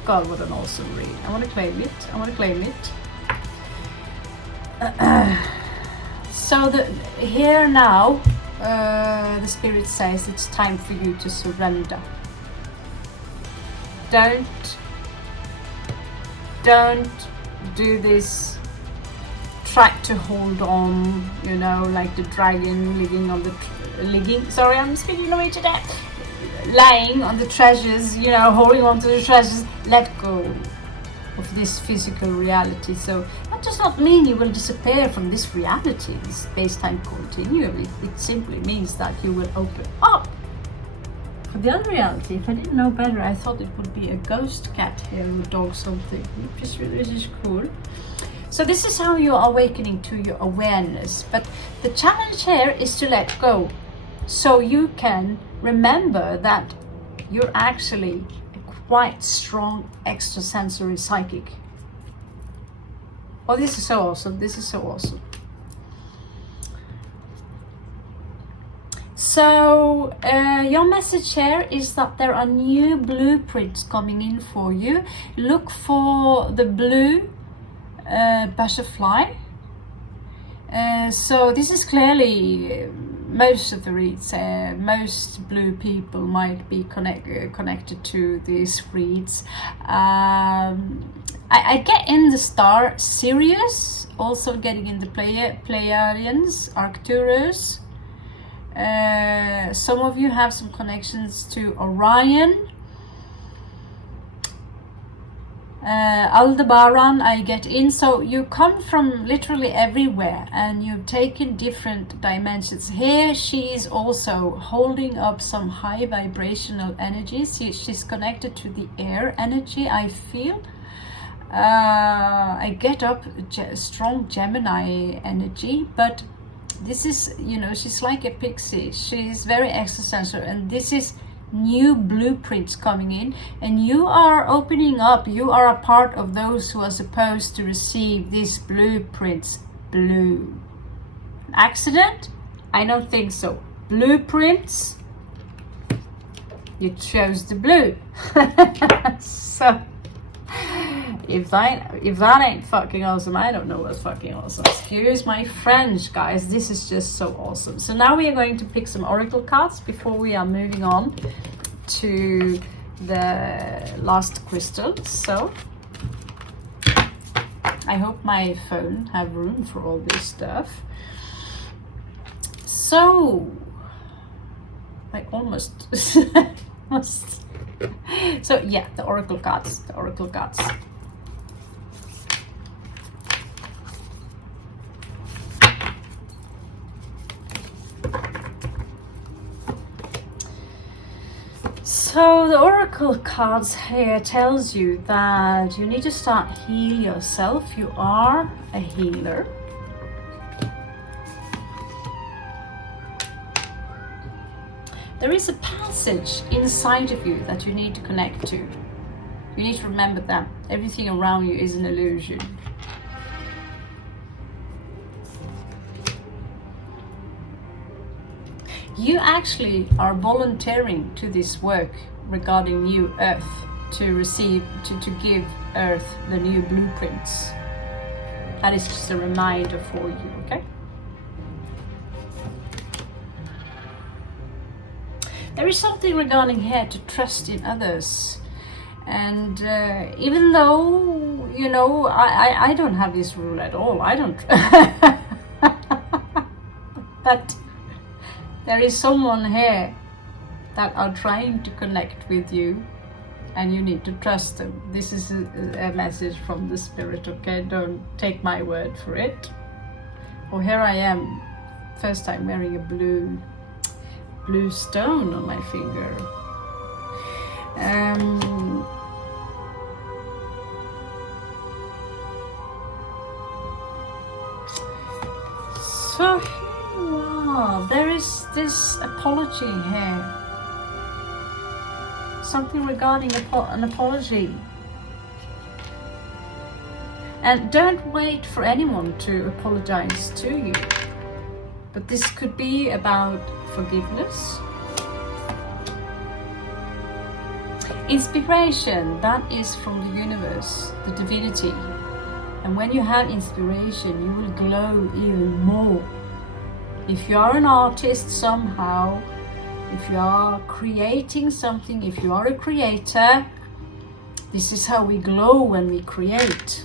God, what an awesome read. I want to claim it. I want to claim it. So here now, the spirit says it's time for you to surrender. Don't do this. Try to hold on, you know, like the dragon living on the sorry, I'm speaking away today. Lying on the treasures, you know, holding on to the treasures. Let go of this physical reality. So that does not mean you will disappear from this reality, this space-time continuum. It simply means that you will open up for the other reality. If I didn't know better, I thought it would be a ghost cat here or dog something, which is cool. So this is how you are awakening to your awareness. But the challenge here is to let go, so you can remember that you're actually a quite strong extrasensory psychic. Oh, this is so awesome. This is so awesome. So your message here is that there are new blueprints coming in for you. Look for the blue butterfly. So this is clearly most of the reads. Most blue people might be connected to these reads. I get in the star Sirius, also getting in the Pleiadians, Arcturus. Some of you have some connections to Orion. Aldebaran, I get in. So you come from literally everywhere and you've taken different dimensions. Here she is also holding up some high vibrational energies. She's connected to the air energy, I feel. I get up strong Gemini energy, but this is, you know, she's like a pixie. She's very extrasensory, and this is new blueprints coming in, and you are opening up. You are a part of those who are supposed to receive these blueprints. Blue. Accident? I don't think so. Blueprints. You chose the blue. So if that ain't fucking awesome, I don't know what's fucking awesome. Excuse my French, guys. This is just so awesome. So now we are going to pick some oracle cards before we are moving on to the last crystal. So I hope my phone have room for all this stuff. So I almost so yeah, the oracle cards. So the oracle cards here tells you that you need to start heal yourself. You are a healer. There is a passage inside of you that you need to connect to. You need to remember that everything around you is an illusion. You actually are volunteering to this work regarding new Earth, to give Earth the new blueprints. That is just a reminder for you, okay? There is something regarding here to trust in others. And even though, you know, I don't have this rule at all. I don't. But there is someone here that are trying to connect with you, and you need to trust them. This is a message from the spirit, okay? Don't take my word for it. Oh, here I am, first time wearing a blue stone on my finger. So here you are. There is this apology here. Something regarding an apology. And don't wait for anyone to apologize to you. But this could be about forgiveness. Inspiration, that is from the universe, the divinity. And when you have inspiration, you will glow even more. If you are an artist somehow, if you are creating something, if you are a creator, this is how we glow when we create.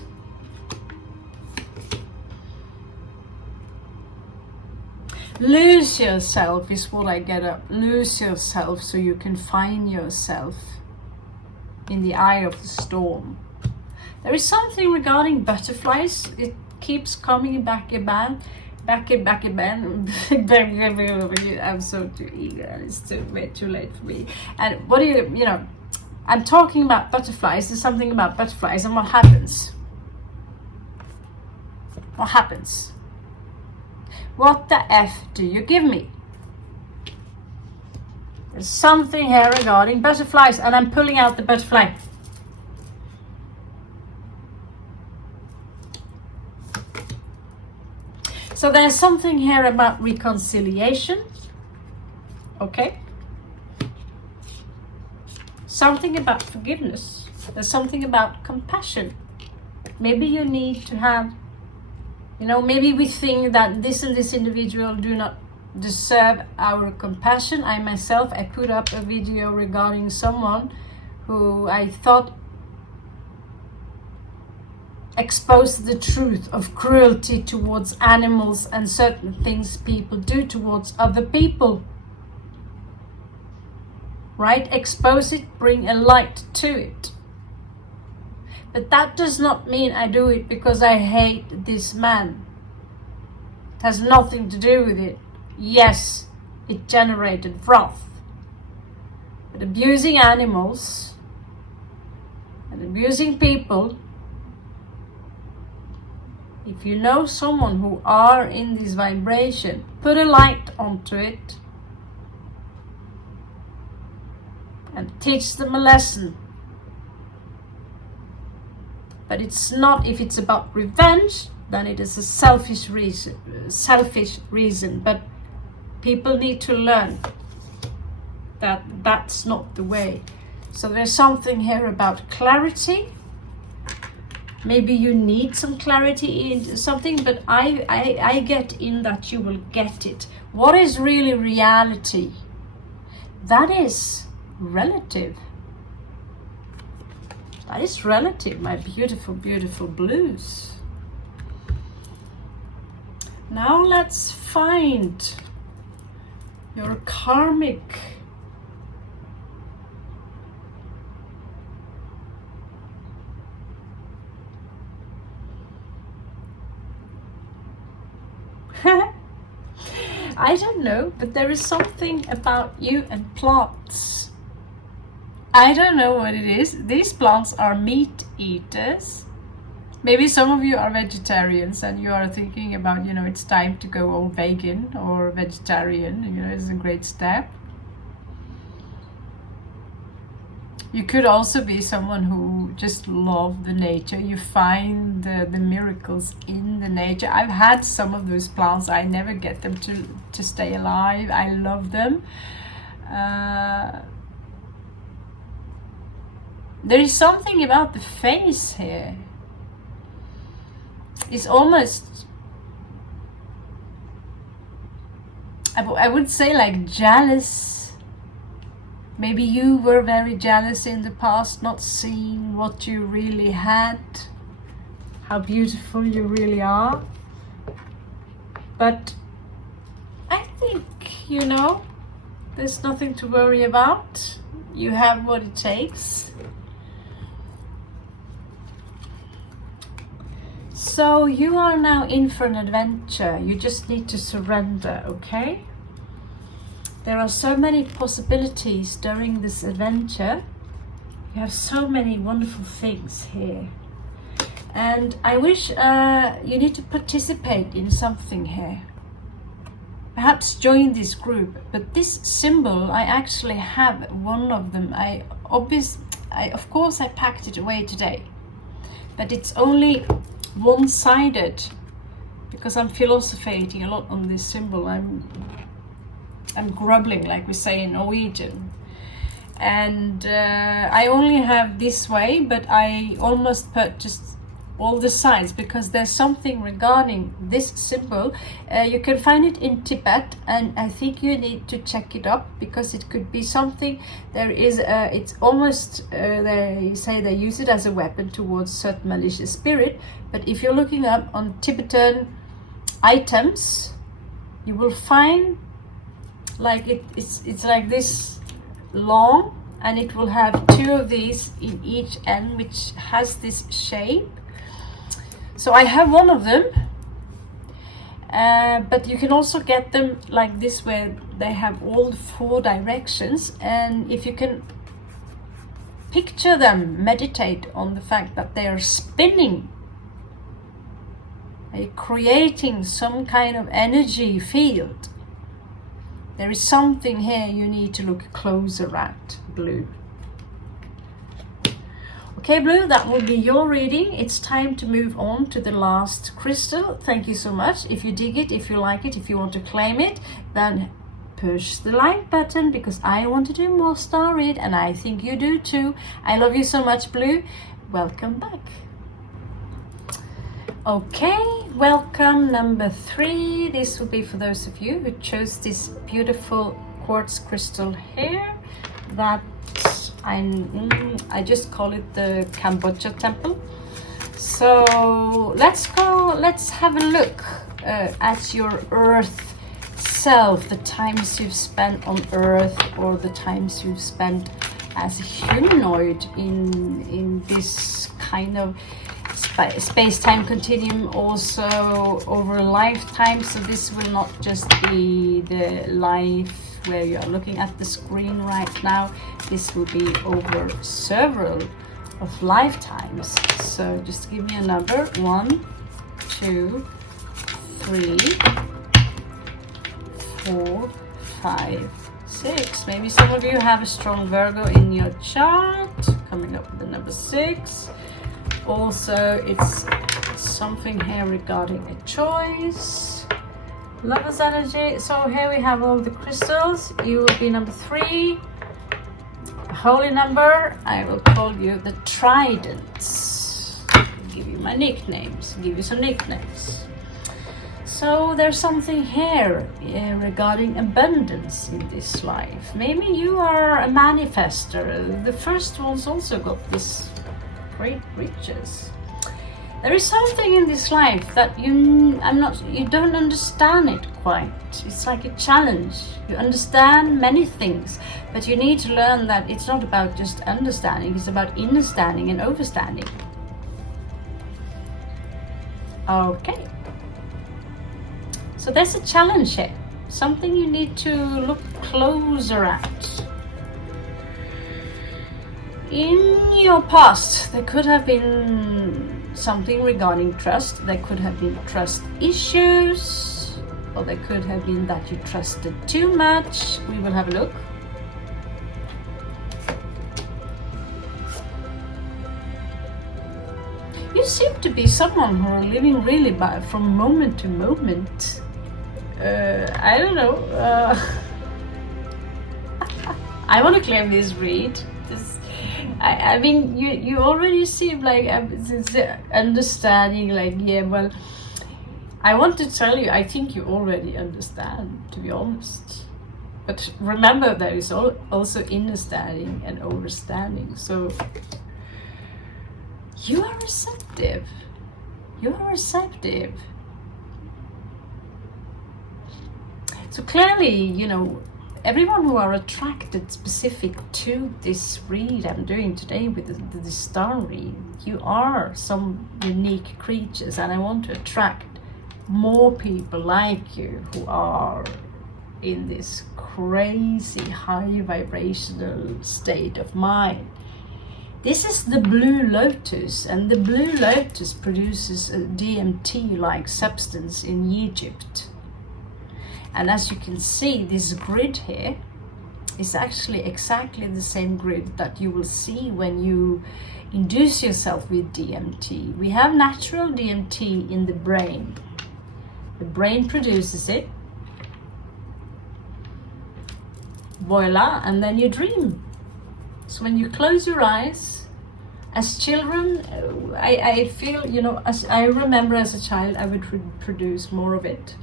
Lose yourself is what I get up. Lose yourself so you can find yourself in the eye of the storm. There is something regarding butterflies. It keeps coming back again. I'm so too eager. It's way too late for me. And what do you know? I'm talking about butterflies. There's something about butterflies, and what happens? What happens? What the F do you give me? There's something here regarding butterflies, and I'm pulling out the butterfly. So there's something here about reconciliation. Okay? Something about forgiveness. There's something about compassion. Maybe you need to have, you know, maybe we think that this and this individual do not deserve our compassion. I myself, I put up a video regarding someone who I thought exposed the truth of cruelty towards animals and certain things people do towards other people. Right? Expose it, bring a light to it. But that does not mean I do it because I hate this man. It has nothing to do with it. Yes, it generated wrath. But abusing animals and abusing people, if you know someone who are in this vibration, put a light onto it and teach them a lesson. But it's not, if it's about revenge, then it is a selfish reason. But people need to learn that that's not the way. So there's something here about clarity. Maybe you need some clarity in something, but I get in that you will get it. What is really reality? That is relative. That is relative, my beautiful, beautiful blues. Now let's find your karmic I don't know, but there is something about you and plants. I don't know what it is. These plants are meat eaters. Maybe some of you are vegetarians and you are thinking about, you know, it's time to go all vegan or vegetarian. You know, it's a great step. You could also be someone who just love the nature. You find the miracles in the nature. I've had some of those plants. I never get them to stay alive. I love them. There is something about the face here. It's almost, I would say, like jealous. Maybe you were very jealous in the past, not seeing what you really had, how beautiful you really are. But I think, you know, there's nothing to worry about. You have what it takes. So you are now in for an adventure. You just need to surrender, okay? There are so many possibilities during this adventure. You have so many wonderful things here. And I wish you need to participate in something here. Perhaps join this group. But this symbol, I actually have one of them. Of course I packed it away today. But it's only one-sided because I'm philosophating a lot on this symbol. I'm grubbling, like we say in Norwegian, and I only have this way, but I almost purchased all the sides because there's something regarding this symbol. You can find it in Tibet, and I think you need to check it up because it could be something. There is it's almost they say they use it as a weapon towards certain malicious spirit, but if you're looking up on Tibetan items, you will find like it's like this long, and it will have two of these in each end, which has this shape. So I have one of them, but you can also get them like this, where they have all 4 directions. And if you can picture them, meditate on the fact that they are spinning, creating some kind of energy field. There is something here you need to look closer at, Blue. Okay, Blue, that will be your reading. It's time to move on to the last crystal. Thank you so much. If you dig it, if you like it, if you want to claim it, then push the like button, because I want to do more star read, and I think you do too. I love you so much, Blue. Welcome back. Okay, welcome number 3. This will be for those of you who chose this beautiful quartz crystal here that I just call it the Cambodia temple. So let's have a look at your earth self, the times you've spent on earth, or the times you've spent as a humanoid in this kind of space-time continuum, also over a lifetime. So this will not just be the life where you are looking at the screen right now. This will be over several of lifetimes. So just give me a number. 1, 2, 3, 4, 5, 6. Maybe some of you have a strong Virgo in your chart, coming up with the number 6. Also, it's something here regarding a choice. Lover's energy. So here we have all the crystals. You will be number 3. A holy number. I will call you the Tridents. I'll give you my nicknames. Give you some nicknames. So there's something here regarding abundance in this life. Maybe you are a manifester. The first ones also got this great riches. There is something in this life that you don't understand it quite. It's like a challenge. You understand many things, but you need to learn that it's not about just understanding, it's about understanding and overstanding. Okay. So there's a challenge here. Something you need to look closer at. In your past, there could have been something regarding trust. There could have been trust issues, or there could have been that you trusted too much. We will have a look. You seem to be someone who are living really from moment to moment. I don't know. I want to claim this read. I mean, you already seem like understanding, like, yeah, well, I want to tell you, I think you already understand, to be honest. But remember, there is also understanding and overstanding. So you are receptive. You are receptive. So clearly, you know, everyone who are attracted specific to this read I'm doing today with the star read, you are some unique creatures, and I want to attract more people like you who are in this crazy high vibrational state of mind. This is the blue lotus, and the blue lotus produces a DMT-like substance in Egypt. And as you can see, this grid here is actually exactly the same grid that you will see when you induce yourself with DMT. We have natural DMT in the brain. The brain produces it. Voila, and then you dream. So when you close your eyes, as children, I feel, you know, as I remember as a child, I would produce more of it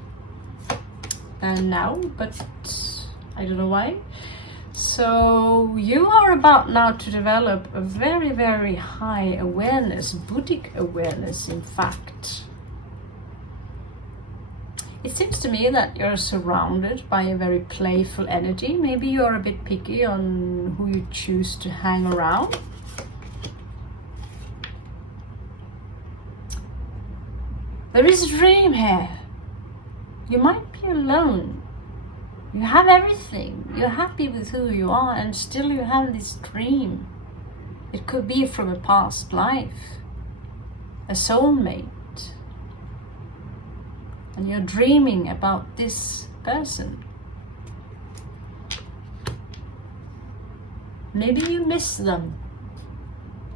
than now, but I don't know why. So you are about now to develop a very, very high awareness, Buddhic awareness, in fact. It seems to me that you're surrounded by a very playful energy. Maybe you're a bit picky on who you choose to hang around. There is a dream here. You might be alone. You have everything. You're happy with who you are, and still you have this dream. It could be from a past life, a soulmate. And you're dreaming about this person. Maybe you miss them.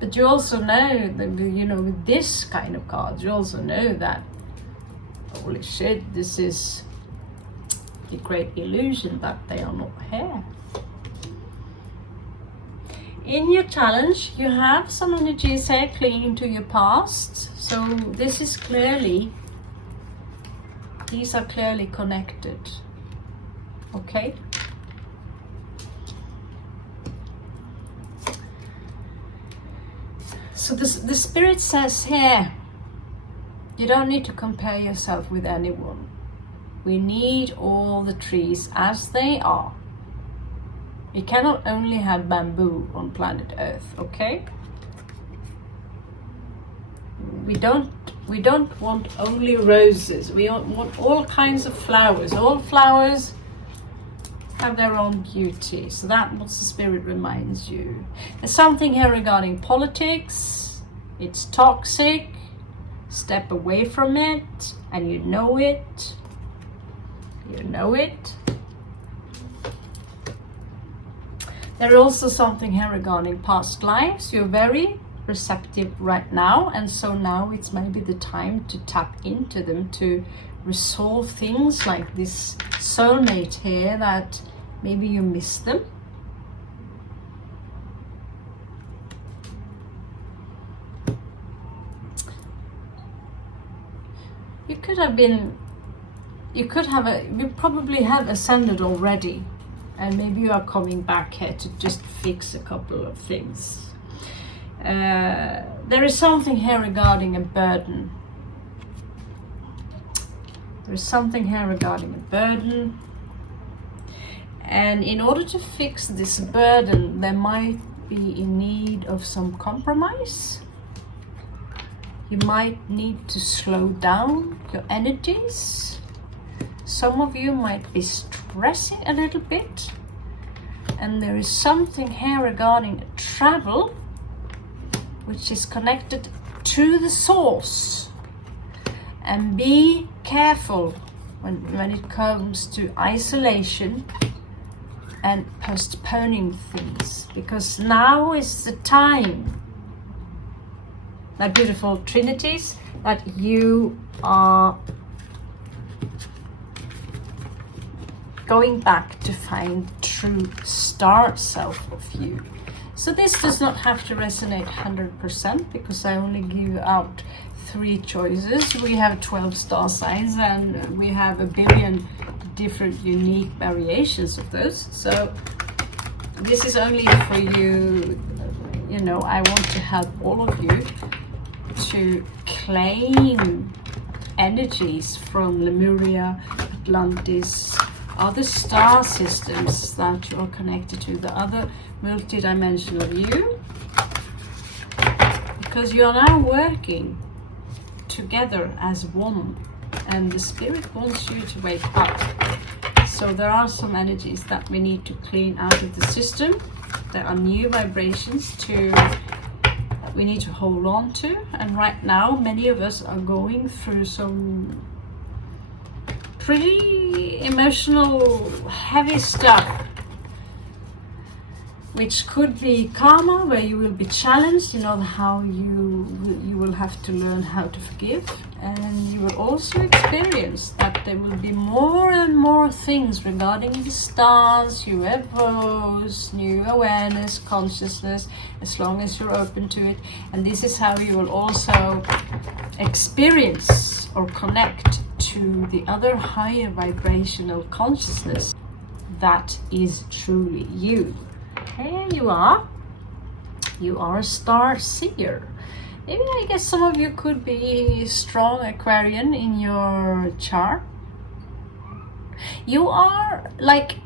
But you also know that, you know, with this kind of cards, you also know that, holy shit, this is a great illusion that they are not here. In your challenge, you have some energies here clinging to your past. So this is clearly, these are clearly connected. Okay? So the spirit says here, you don't need to compare yourself with anyone. We need all the trees as they are. We cannot only have bamboo on planet Earth, okay? We don't want only roses. We want all kinds of flowers. All flowers have their own beauty. So that's what the spirit reminds you. There's something here regarding politics. It's toxic. Step away from it, and you know it. You know it. There is also something here regarding past lives. You're very receptive right now, and so now it's maybe the time to tap into them to resolve things like this soulmate here that maybe you miss them. You probably have ascended already, and maybe you are coming back here to just fix a couple of things. There is something here regarding a burden. There is something here regarding a burden. And in order to fix this burden, there might be in need of some compromise. You might need to slow down your energies. Some of you might be stressing a little bit. And there is something here regarding travel. which is connected to the source. And be careful when it comes to isolation and postponing things, because now is the time, that beautiful trinities, that you are going back to find true star self of you. So this does not have to resonate 100%, because I only give out 3 choices. We have 12 star signs and we have a billion different unique variations of those. So this is only for you, you know, I want to help all of you to claim energies from Lemuria, Atlantis, other star systems that you are connected to, the other multidimensional you, because you are now working together as one, and the spirit wants you to wake up. So there are some energies that we need to clean out of the system. There are new vibrations we need to hold on to, and right now many of us are going through some pretty emotional, heavy stuff, which could be karma, where you will be challenged, you know, how you will have to learn how to forgive, and you will also experience that there will be more and more things regarding the stars, UFOs, new awareness, consciousness, as long as you're open to it. And this is how you will also experience or connect to the other higher vibrational consciousness that is truly you. Here you are. You are a star seer. Maybe, I guess some of you could be strong Aquarian in your chart. You are like,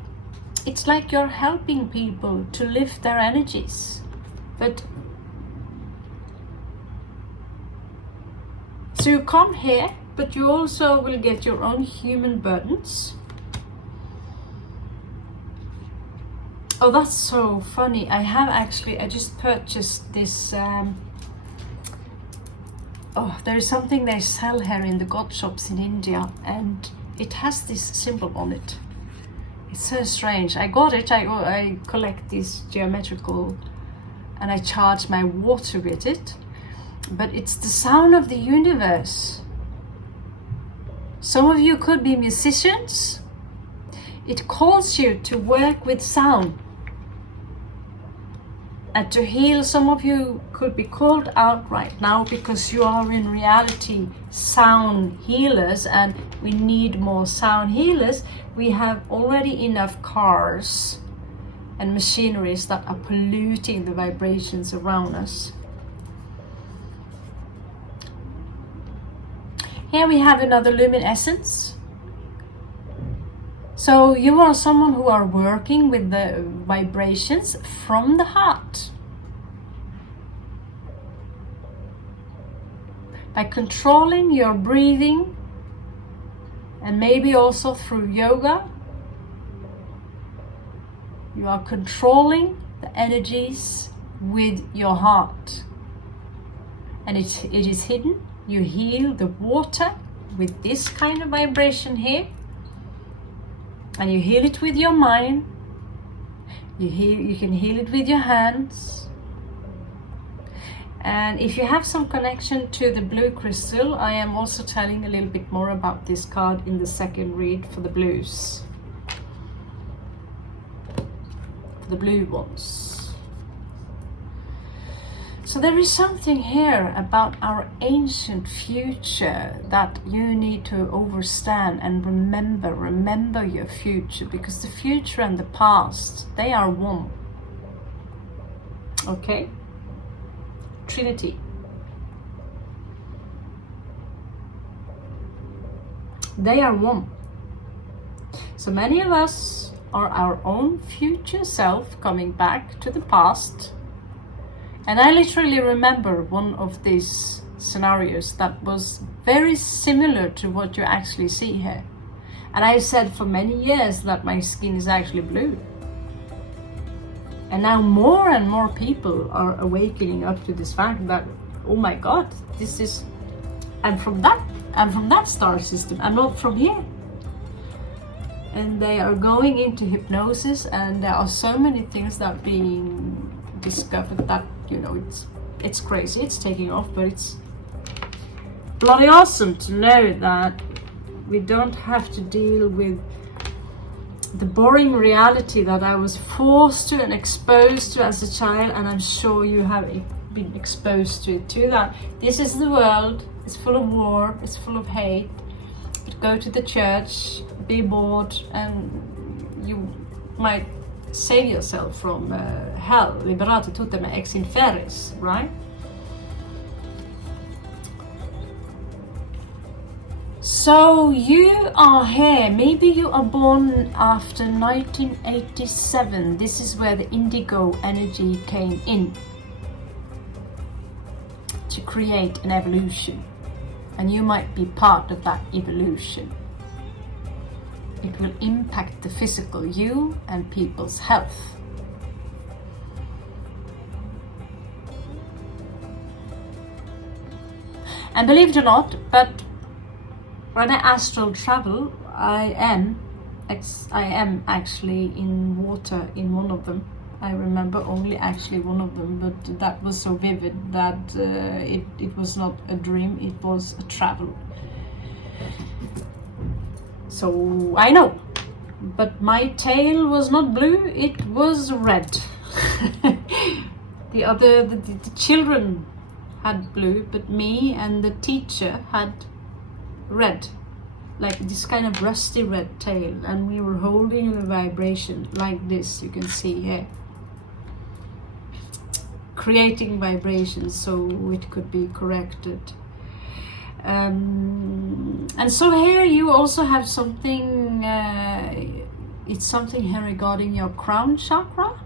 it's like you're helping people to lift their energies. But so you come here, but you also will get your own human burdens. Oh, that's so funny. I just purchased this, there is something they sell here in the god shops in India, and it has this symbol on it. It's so strange. I got it, I collect these geometrical, and I charge my water with it, but it's the sound of the universe. Some of you could be musicians. It calls you to work with sound and to heal. Some of you could be called out right now because you are in reality sound healers, and we need more sound healers. We have already enough cars and machineries that are polluting the vibrations around us. Here we have another luminescence. So you are someone who are working with the vibrations from the heart. By controlling your breathing, and maybe also through yoga, you are controlling the energies with your heart. And it is hidden. You heal the water with this kind of vibration here. And you heal it with your mind. You can heal it with your hands. And if you have some connection to the blue crystal, I am also telling a little bit more about this card in the second read for the blues. For the blue ones. So there is something here about our ancient future that you need to understand and remember. Remember your future, because the future and the past, they are one. Okay? Trinity. They are one. So many of us are our own future self coming back to the past. And I literally remember one of these scenarios that was very similar to what you actually see here. And I said for many years that my skin is actually blue. And now more and more people are awakening up to this fact that, oh my God, this is, I'm from that star system, I'm not from here. And they are going into hypnosis, and there are so many things that are being discovered that, you know, it's crazy, it's taking off, but it's bloody awesome to know that we don't have to deal with the boring reality that I was forced to and exposed to as a child, and I'm sure you have been exposed to it too, that this is the world, it's full of war, it's full of hate, but go to the church, be bored, and you might save yourself from hell. Liberate tutte me ex inferis, right? So you are here, maybe you are born after 1987. This is where the indigo energy came in to create an evolution, and you might be part of that evolution. It will impact the physical you and people's health. And believe it or not, but when I astral travel, I am actually in water in one of them. I remember only actually one of them, but that was so vivid that it was not a dream, it was a travel. So I know, but my tail was not blue, it was red. The children had blue, but me and the teacher had red, like this kind of rusty red tail, and we were holding the vibration like this, you can see here, creating vibrations so it could be corrected. And so here you also have something, it's something here regarding your crown chakra.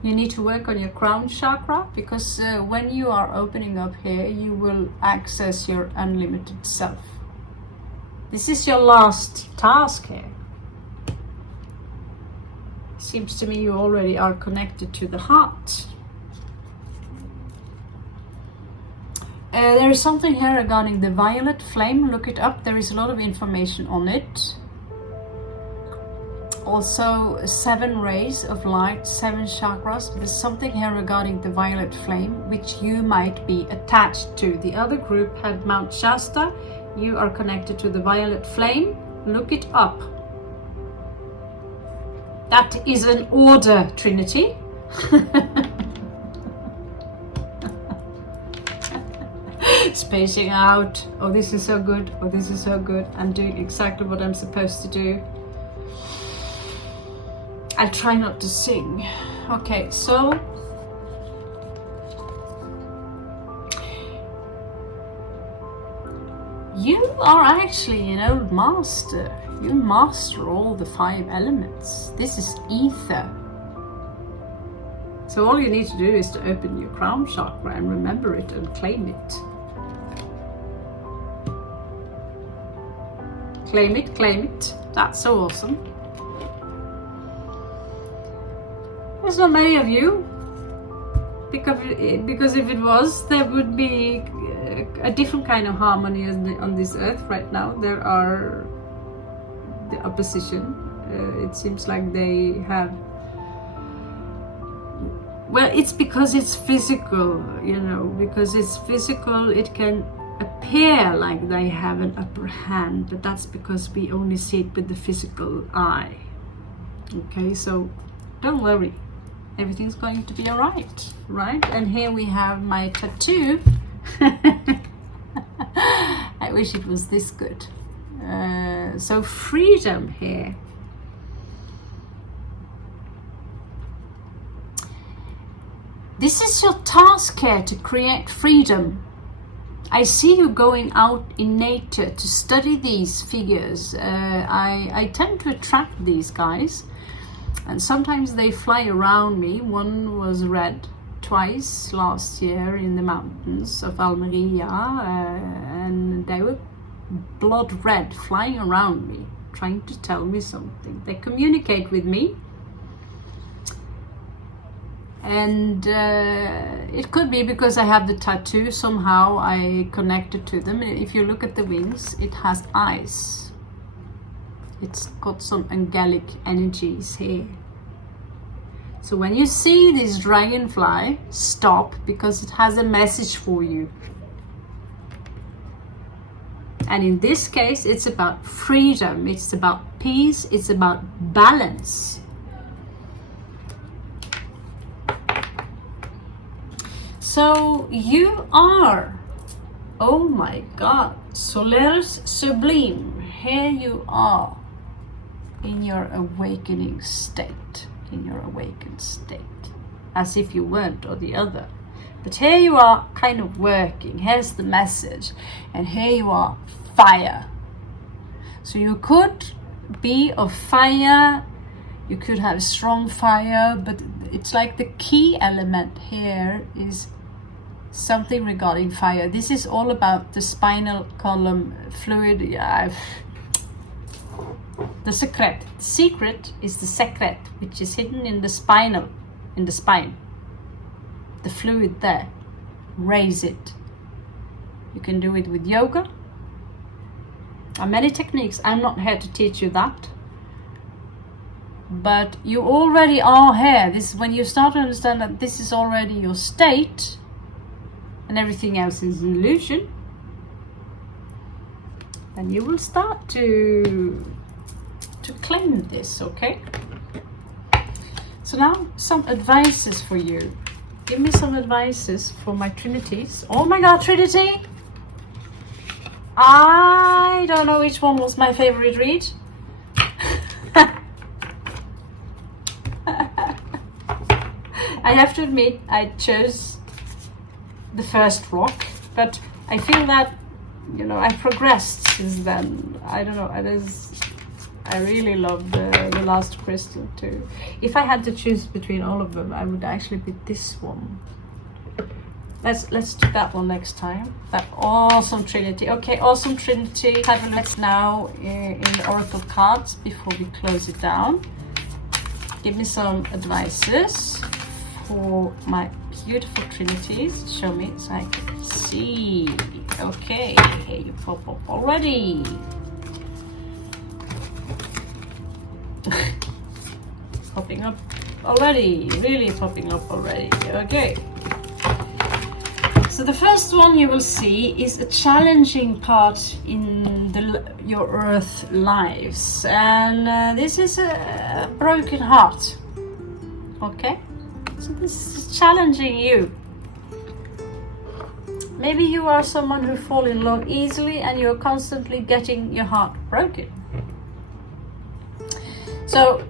You need to work on your crown chakra, because when you are opening up here, you will access your unlimited self. This is your last task here. Seems to me you already are connected to the heart. There is something here regarding the violet flame. Look it up, there is a lot of information on it. Also 7 rays of light, 7 chakras. There's something here regarding the violet flame which you might be attached to. The other group had Mount Shasta. You are connected to the violet flame. Look it up. That is an order, Trinity. Spacing out. Oh, this is so good. Oh, this is so good. I'm doing exactly what I'm supposed to do. I'll try not to sing. Okay, so you are actually an old master. You master all the 5 elements. This is ether. So all you need to do is to open your crown chakra and remember it and claim it. Claim it, claim it. That's so awesome. There's not many of you, because if it was, there would be a different kind of harmony on this earth right now. There are the opposition. It seems like they have, well, it's because it's physical, you know, because it's physical, it can appear like they have an upper hand, but that's because we only see it with the physical eye. Okay, so don't worry, everything's going to be all right, right? And here we have my tattoo. I wish it was this good. So freedom here. This is your task here, to create freedom. I see you going out in nature to study these figures. I tend to attract these guys, and sometimes they fly around me. One was red twice last year in the mountains of Almeria, and they were blood red, flying around me, trying to tell me something. They communicate with me. And it could be because I have the tattoo, somehow I connected to them. If you look at the wings, it has eyes. It's got some angelic energies here. So when you see this dragonfly, stop, because it has a message for you. And in this case, it's about freedom, it's about peace, it's about balance. So you are, oh my God, Solaris Sublime. Here you are in your awakening state, in your awakened state, as if you weren't or the other. But here you are kind of working. Here's the message. And here you are, fire. So you could be of fire, you could have strong fire, but it's like the key element here is something regarding fire. This is all about the spinal column fluid. The secret is the secret, which is hidden in the spine. The fluid there. Raise it. You can do it with yoga. There are many techniques. I'm not here to teach you that. But you already are here. This is when you start to understand that this is already your state and everything else is an illusion. And you will start to claim this, okay? So now some advices for you. Give me some advices for my trinities. Oh my God, Trinity! I don't know which one was my favorite read. I have to admit, I chose the first rock, but I feel that, you know, I progressed since then. I don't know, I really love the last crystal too. If I had to choose between all of them, I would actually pick this one. Let's do that one next time. That awesome Trinity. Okay, awesome Trinity. Have a look now in the Oracle cards before we close it down. Give me some advices for my beautiful Trinities. Show me so I can see. Okay, here you pop up already. Popping up already, really popping up already. Okay. So the first one you will see is a challenging part in your earth lives, and this is a broken heart. Okay, so this is challenging you. Maybe you are someone who fall in love easily and you're constantly getting your heart broken. So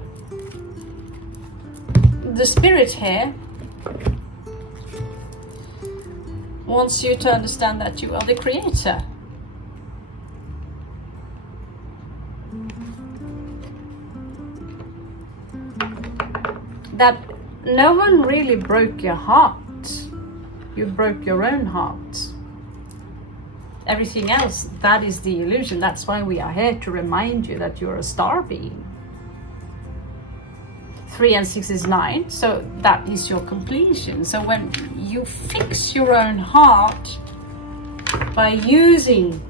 the spirit here wants you to understand that you are the creator. That no one really broke your heart. You broke your own heart. Everything else, that is the illusion. That's why we are here, to remind you that you're a star being. 3 and 6 is 9, so that is your completion. So when you fix your own heart by using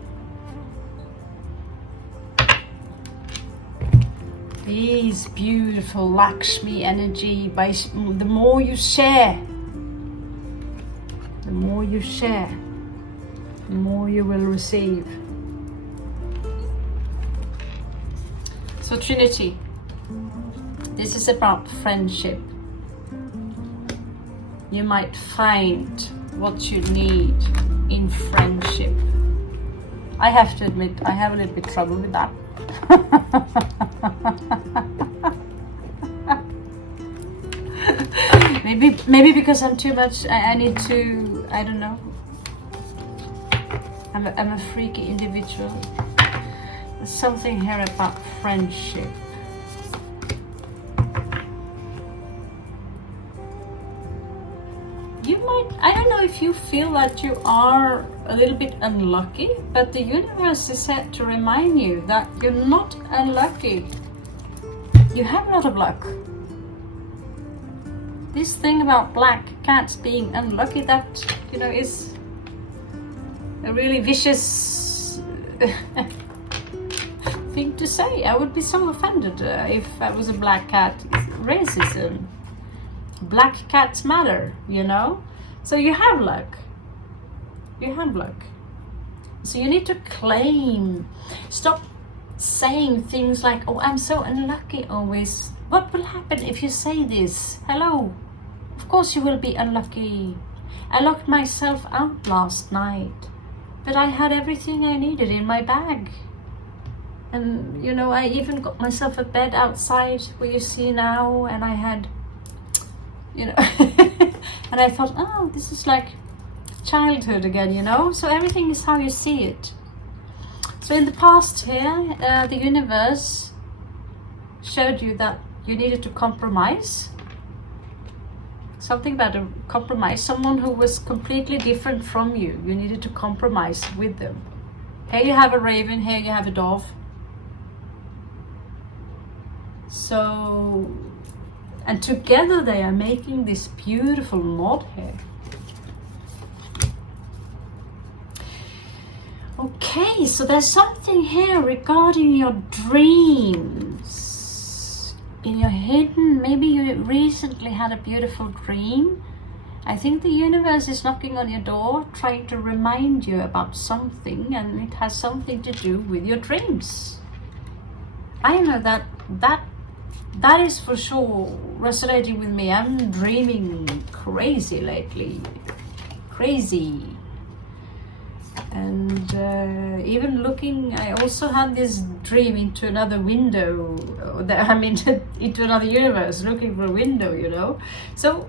these beautiful Lakshmi energy, by the more you share, the more you share, the more you will receive. So Trinity, this is about friendship. You might find what you need in friendship. I have to admit, I have a little bit trouble with that. maybe because I'm too much, I need to, I don't know. I'm a freaky individual. There's something here about friendship. You might, I don't know if you feel that you are a little bit unlucky, but the universe is set to remind you that you're not unlucky. You have a lot of luck. This thing about black cats being unlucky, that, you know, is a really vicious thing to say. I would be so offended if I was a black cat. It's racism. Black cats matter, you know? So you have luck. You have luck. So you need to claim. Stop saying things like, oh, I'm so unlucky always. What will happen if you say this? Hello. Of course you will be unlucky. I locked myself out last night, but I had everything I needed in my bag. And, you know, I even got myself a bed outside where you see now, and I had, you know, and I thought, oh, this is like childhood again, you know? So everything is how you see it. So in the past here, the universe showed you that you needed to compromise. Something about a compromise. Someone who was completely different from you. You needed to compromise with them. Here you have a raven, here you have a dove. So, and together they are making this beautiful knot here. Okay, so there's something here regarding your dreams. In your hidden, maybe you recently had a beautiful dream. I think the universe is knocking on your door, trying to remind you about something, and it has something to do with your dreams. I know that is for sure resonating with me. I'm dreaming crazy lately. Crazy. And even looking, I also had this dream into another window, into another universe, looking for a window, you know. So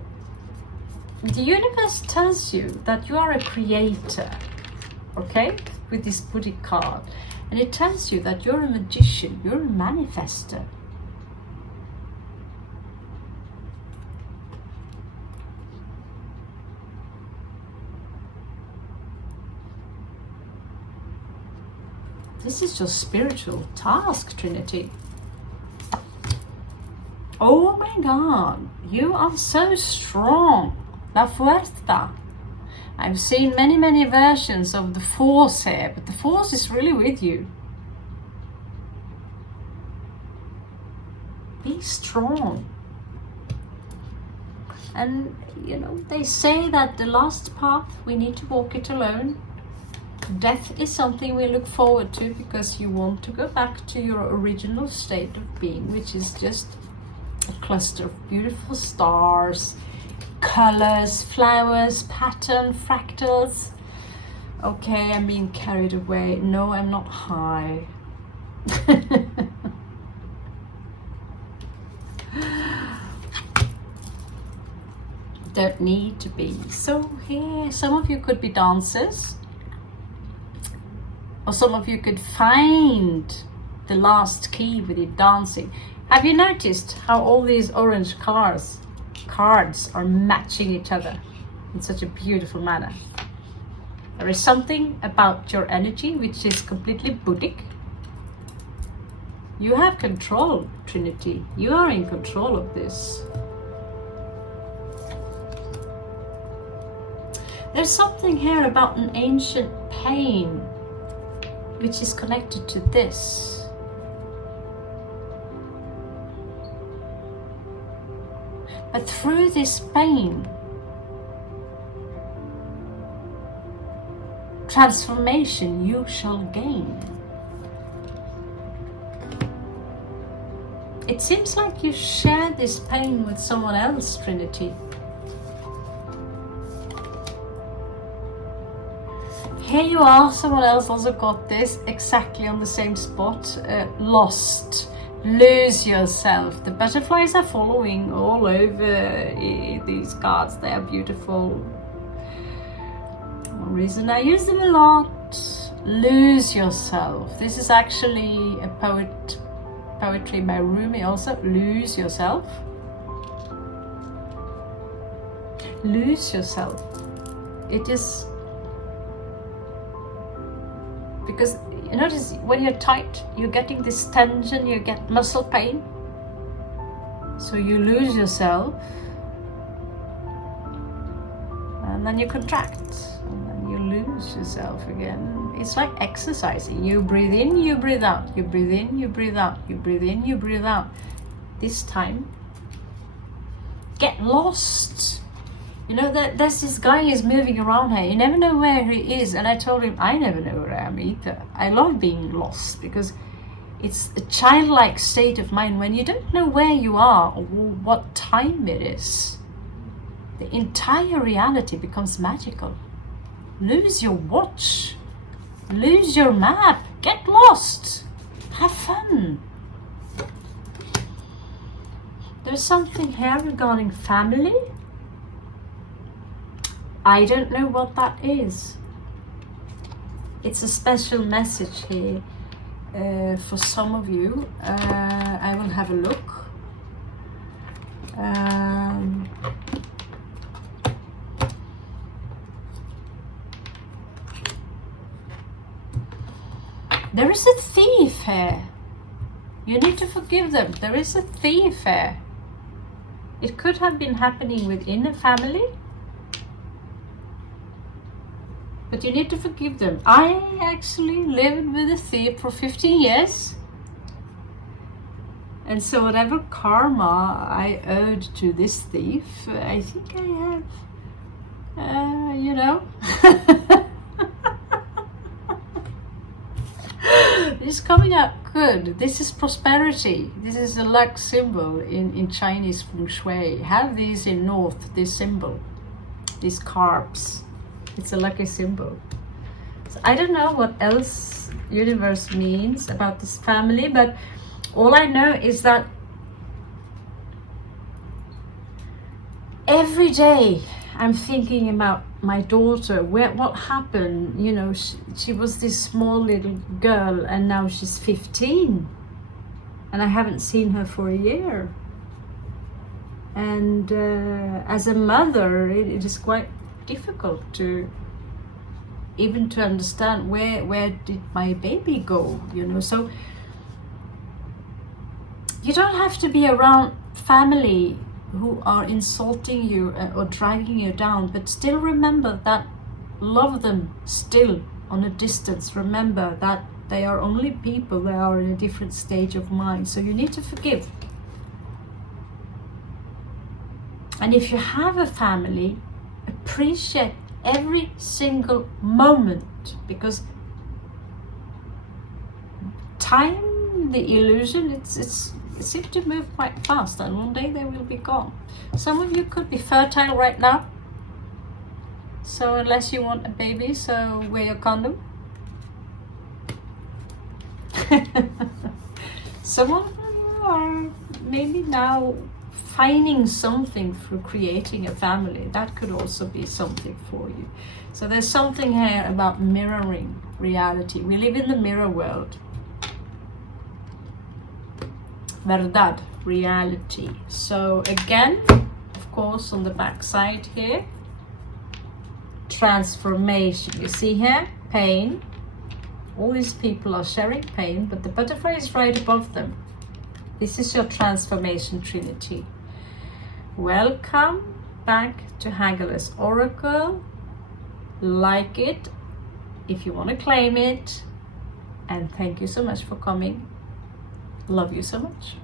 the universe tells you that you are a creator, okay, with this Buddha card. And it tells you that you're a magician, you're a manifester. This is your spiritual task, Trinity. Oh my God, you are so strong. La fuerza. I've seen many versions of the force here, but the force is really with you. Be strong. And, you know, they say that the last path, we need to walk it alone. Death is something we look forward to because you want to go back to your original state of being, which is just a cluster of beautiful stars, colors, flowers, pattern, fractals. Okay, I'm being carried away. No, I'm not high. Don't need to be. So here, some of you could be dancers. Or some of you could find the last key with it dancing. Have you noticed how all these orange cards are matching each other in such a beautiful manner? There is something about your energy which is completely Buddhic. You have control, Trinity. You are in control of this. There's something here about an ancient pain which is connected to this. But through this pain, transformation you shall gain. It seems like you share this pain with someone else, Trinity. Here you are, someone else also got this exactly on the same spot. Lost, lose yourself. The butterflies are following all over these cards. They are beautiful. One reason I use them a lot. Lose yourself. This is actually a poetry by Rumi also. Lose yourself. Lose yourself. It is because you notice when you're tight, you're getting this tension, you get muscle pain. So you lose yourself, and then you contract, and then you lose yourself again. It's like exercising. You breathe in, you breathe out, you breathe in, you breathe out, you breathe in, you breathe out. This time, get lost. You know that there's this guy is moving around here. You never know where he is, and I told him I never know where I am either. I love being lost because it's a childlike state of mind when you don't know where you are or what time it is. The entire reality becomes magical. Lose your watch, lose your map, get lost, have fun. There's something here regarding family. I don't know what that is. It's a special message here for some of you. I will have a look. There is a thief here. You need to forgive them. There is a thief here. It could have been happening within a family. But you need to forgive them. I actually lived with a thief for 15 years. And so whatever karma I owed to this thief, I think I have, you know. It's coming out good. This is prosperity. This is a luck symbol in Chinese feng shui. Have these in North, this symbol, these carbs. It's a lucky symbol. So I don't know what else universe means about this family, but all I know is that every day I'm thinking about my daughter. What happened? You know, she was this small little girl, and now she's 15, and I haven't seen her for a year. And as a mother, it is quite difficult to even to understand where did my baby go, you know. So you don't have to be around family who are insulting you or dragging you down, but still remember that, love them still on a distance. Remember that they are only people, they are in a different stage of mind, so you need to forgive. And if you have a family, appreciate every single moment, because time, the illusion, it seems to move quite fast, and one day they will be gone. Some of you could be fertile right now, so unless you want a baby, so wear your condom. Some of you are maybe now finding something through creating a family. That could also be something for you. So there's something here about mirroring reality. We live in the mirror world. Verdad, reality. So again, of course, on the back side here, transformation. You see here, pain. All these people are sharing pain, but the butterfly is right above them. This is your transformation trinity. Welcome back to Hagel's Oracle. Like it if you want to claim it. And thank you so much for coming. Love you so much.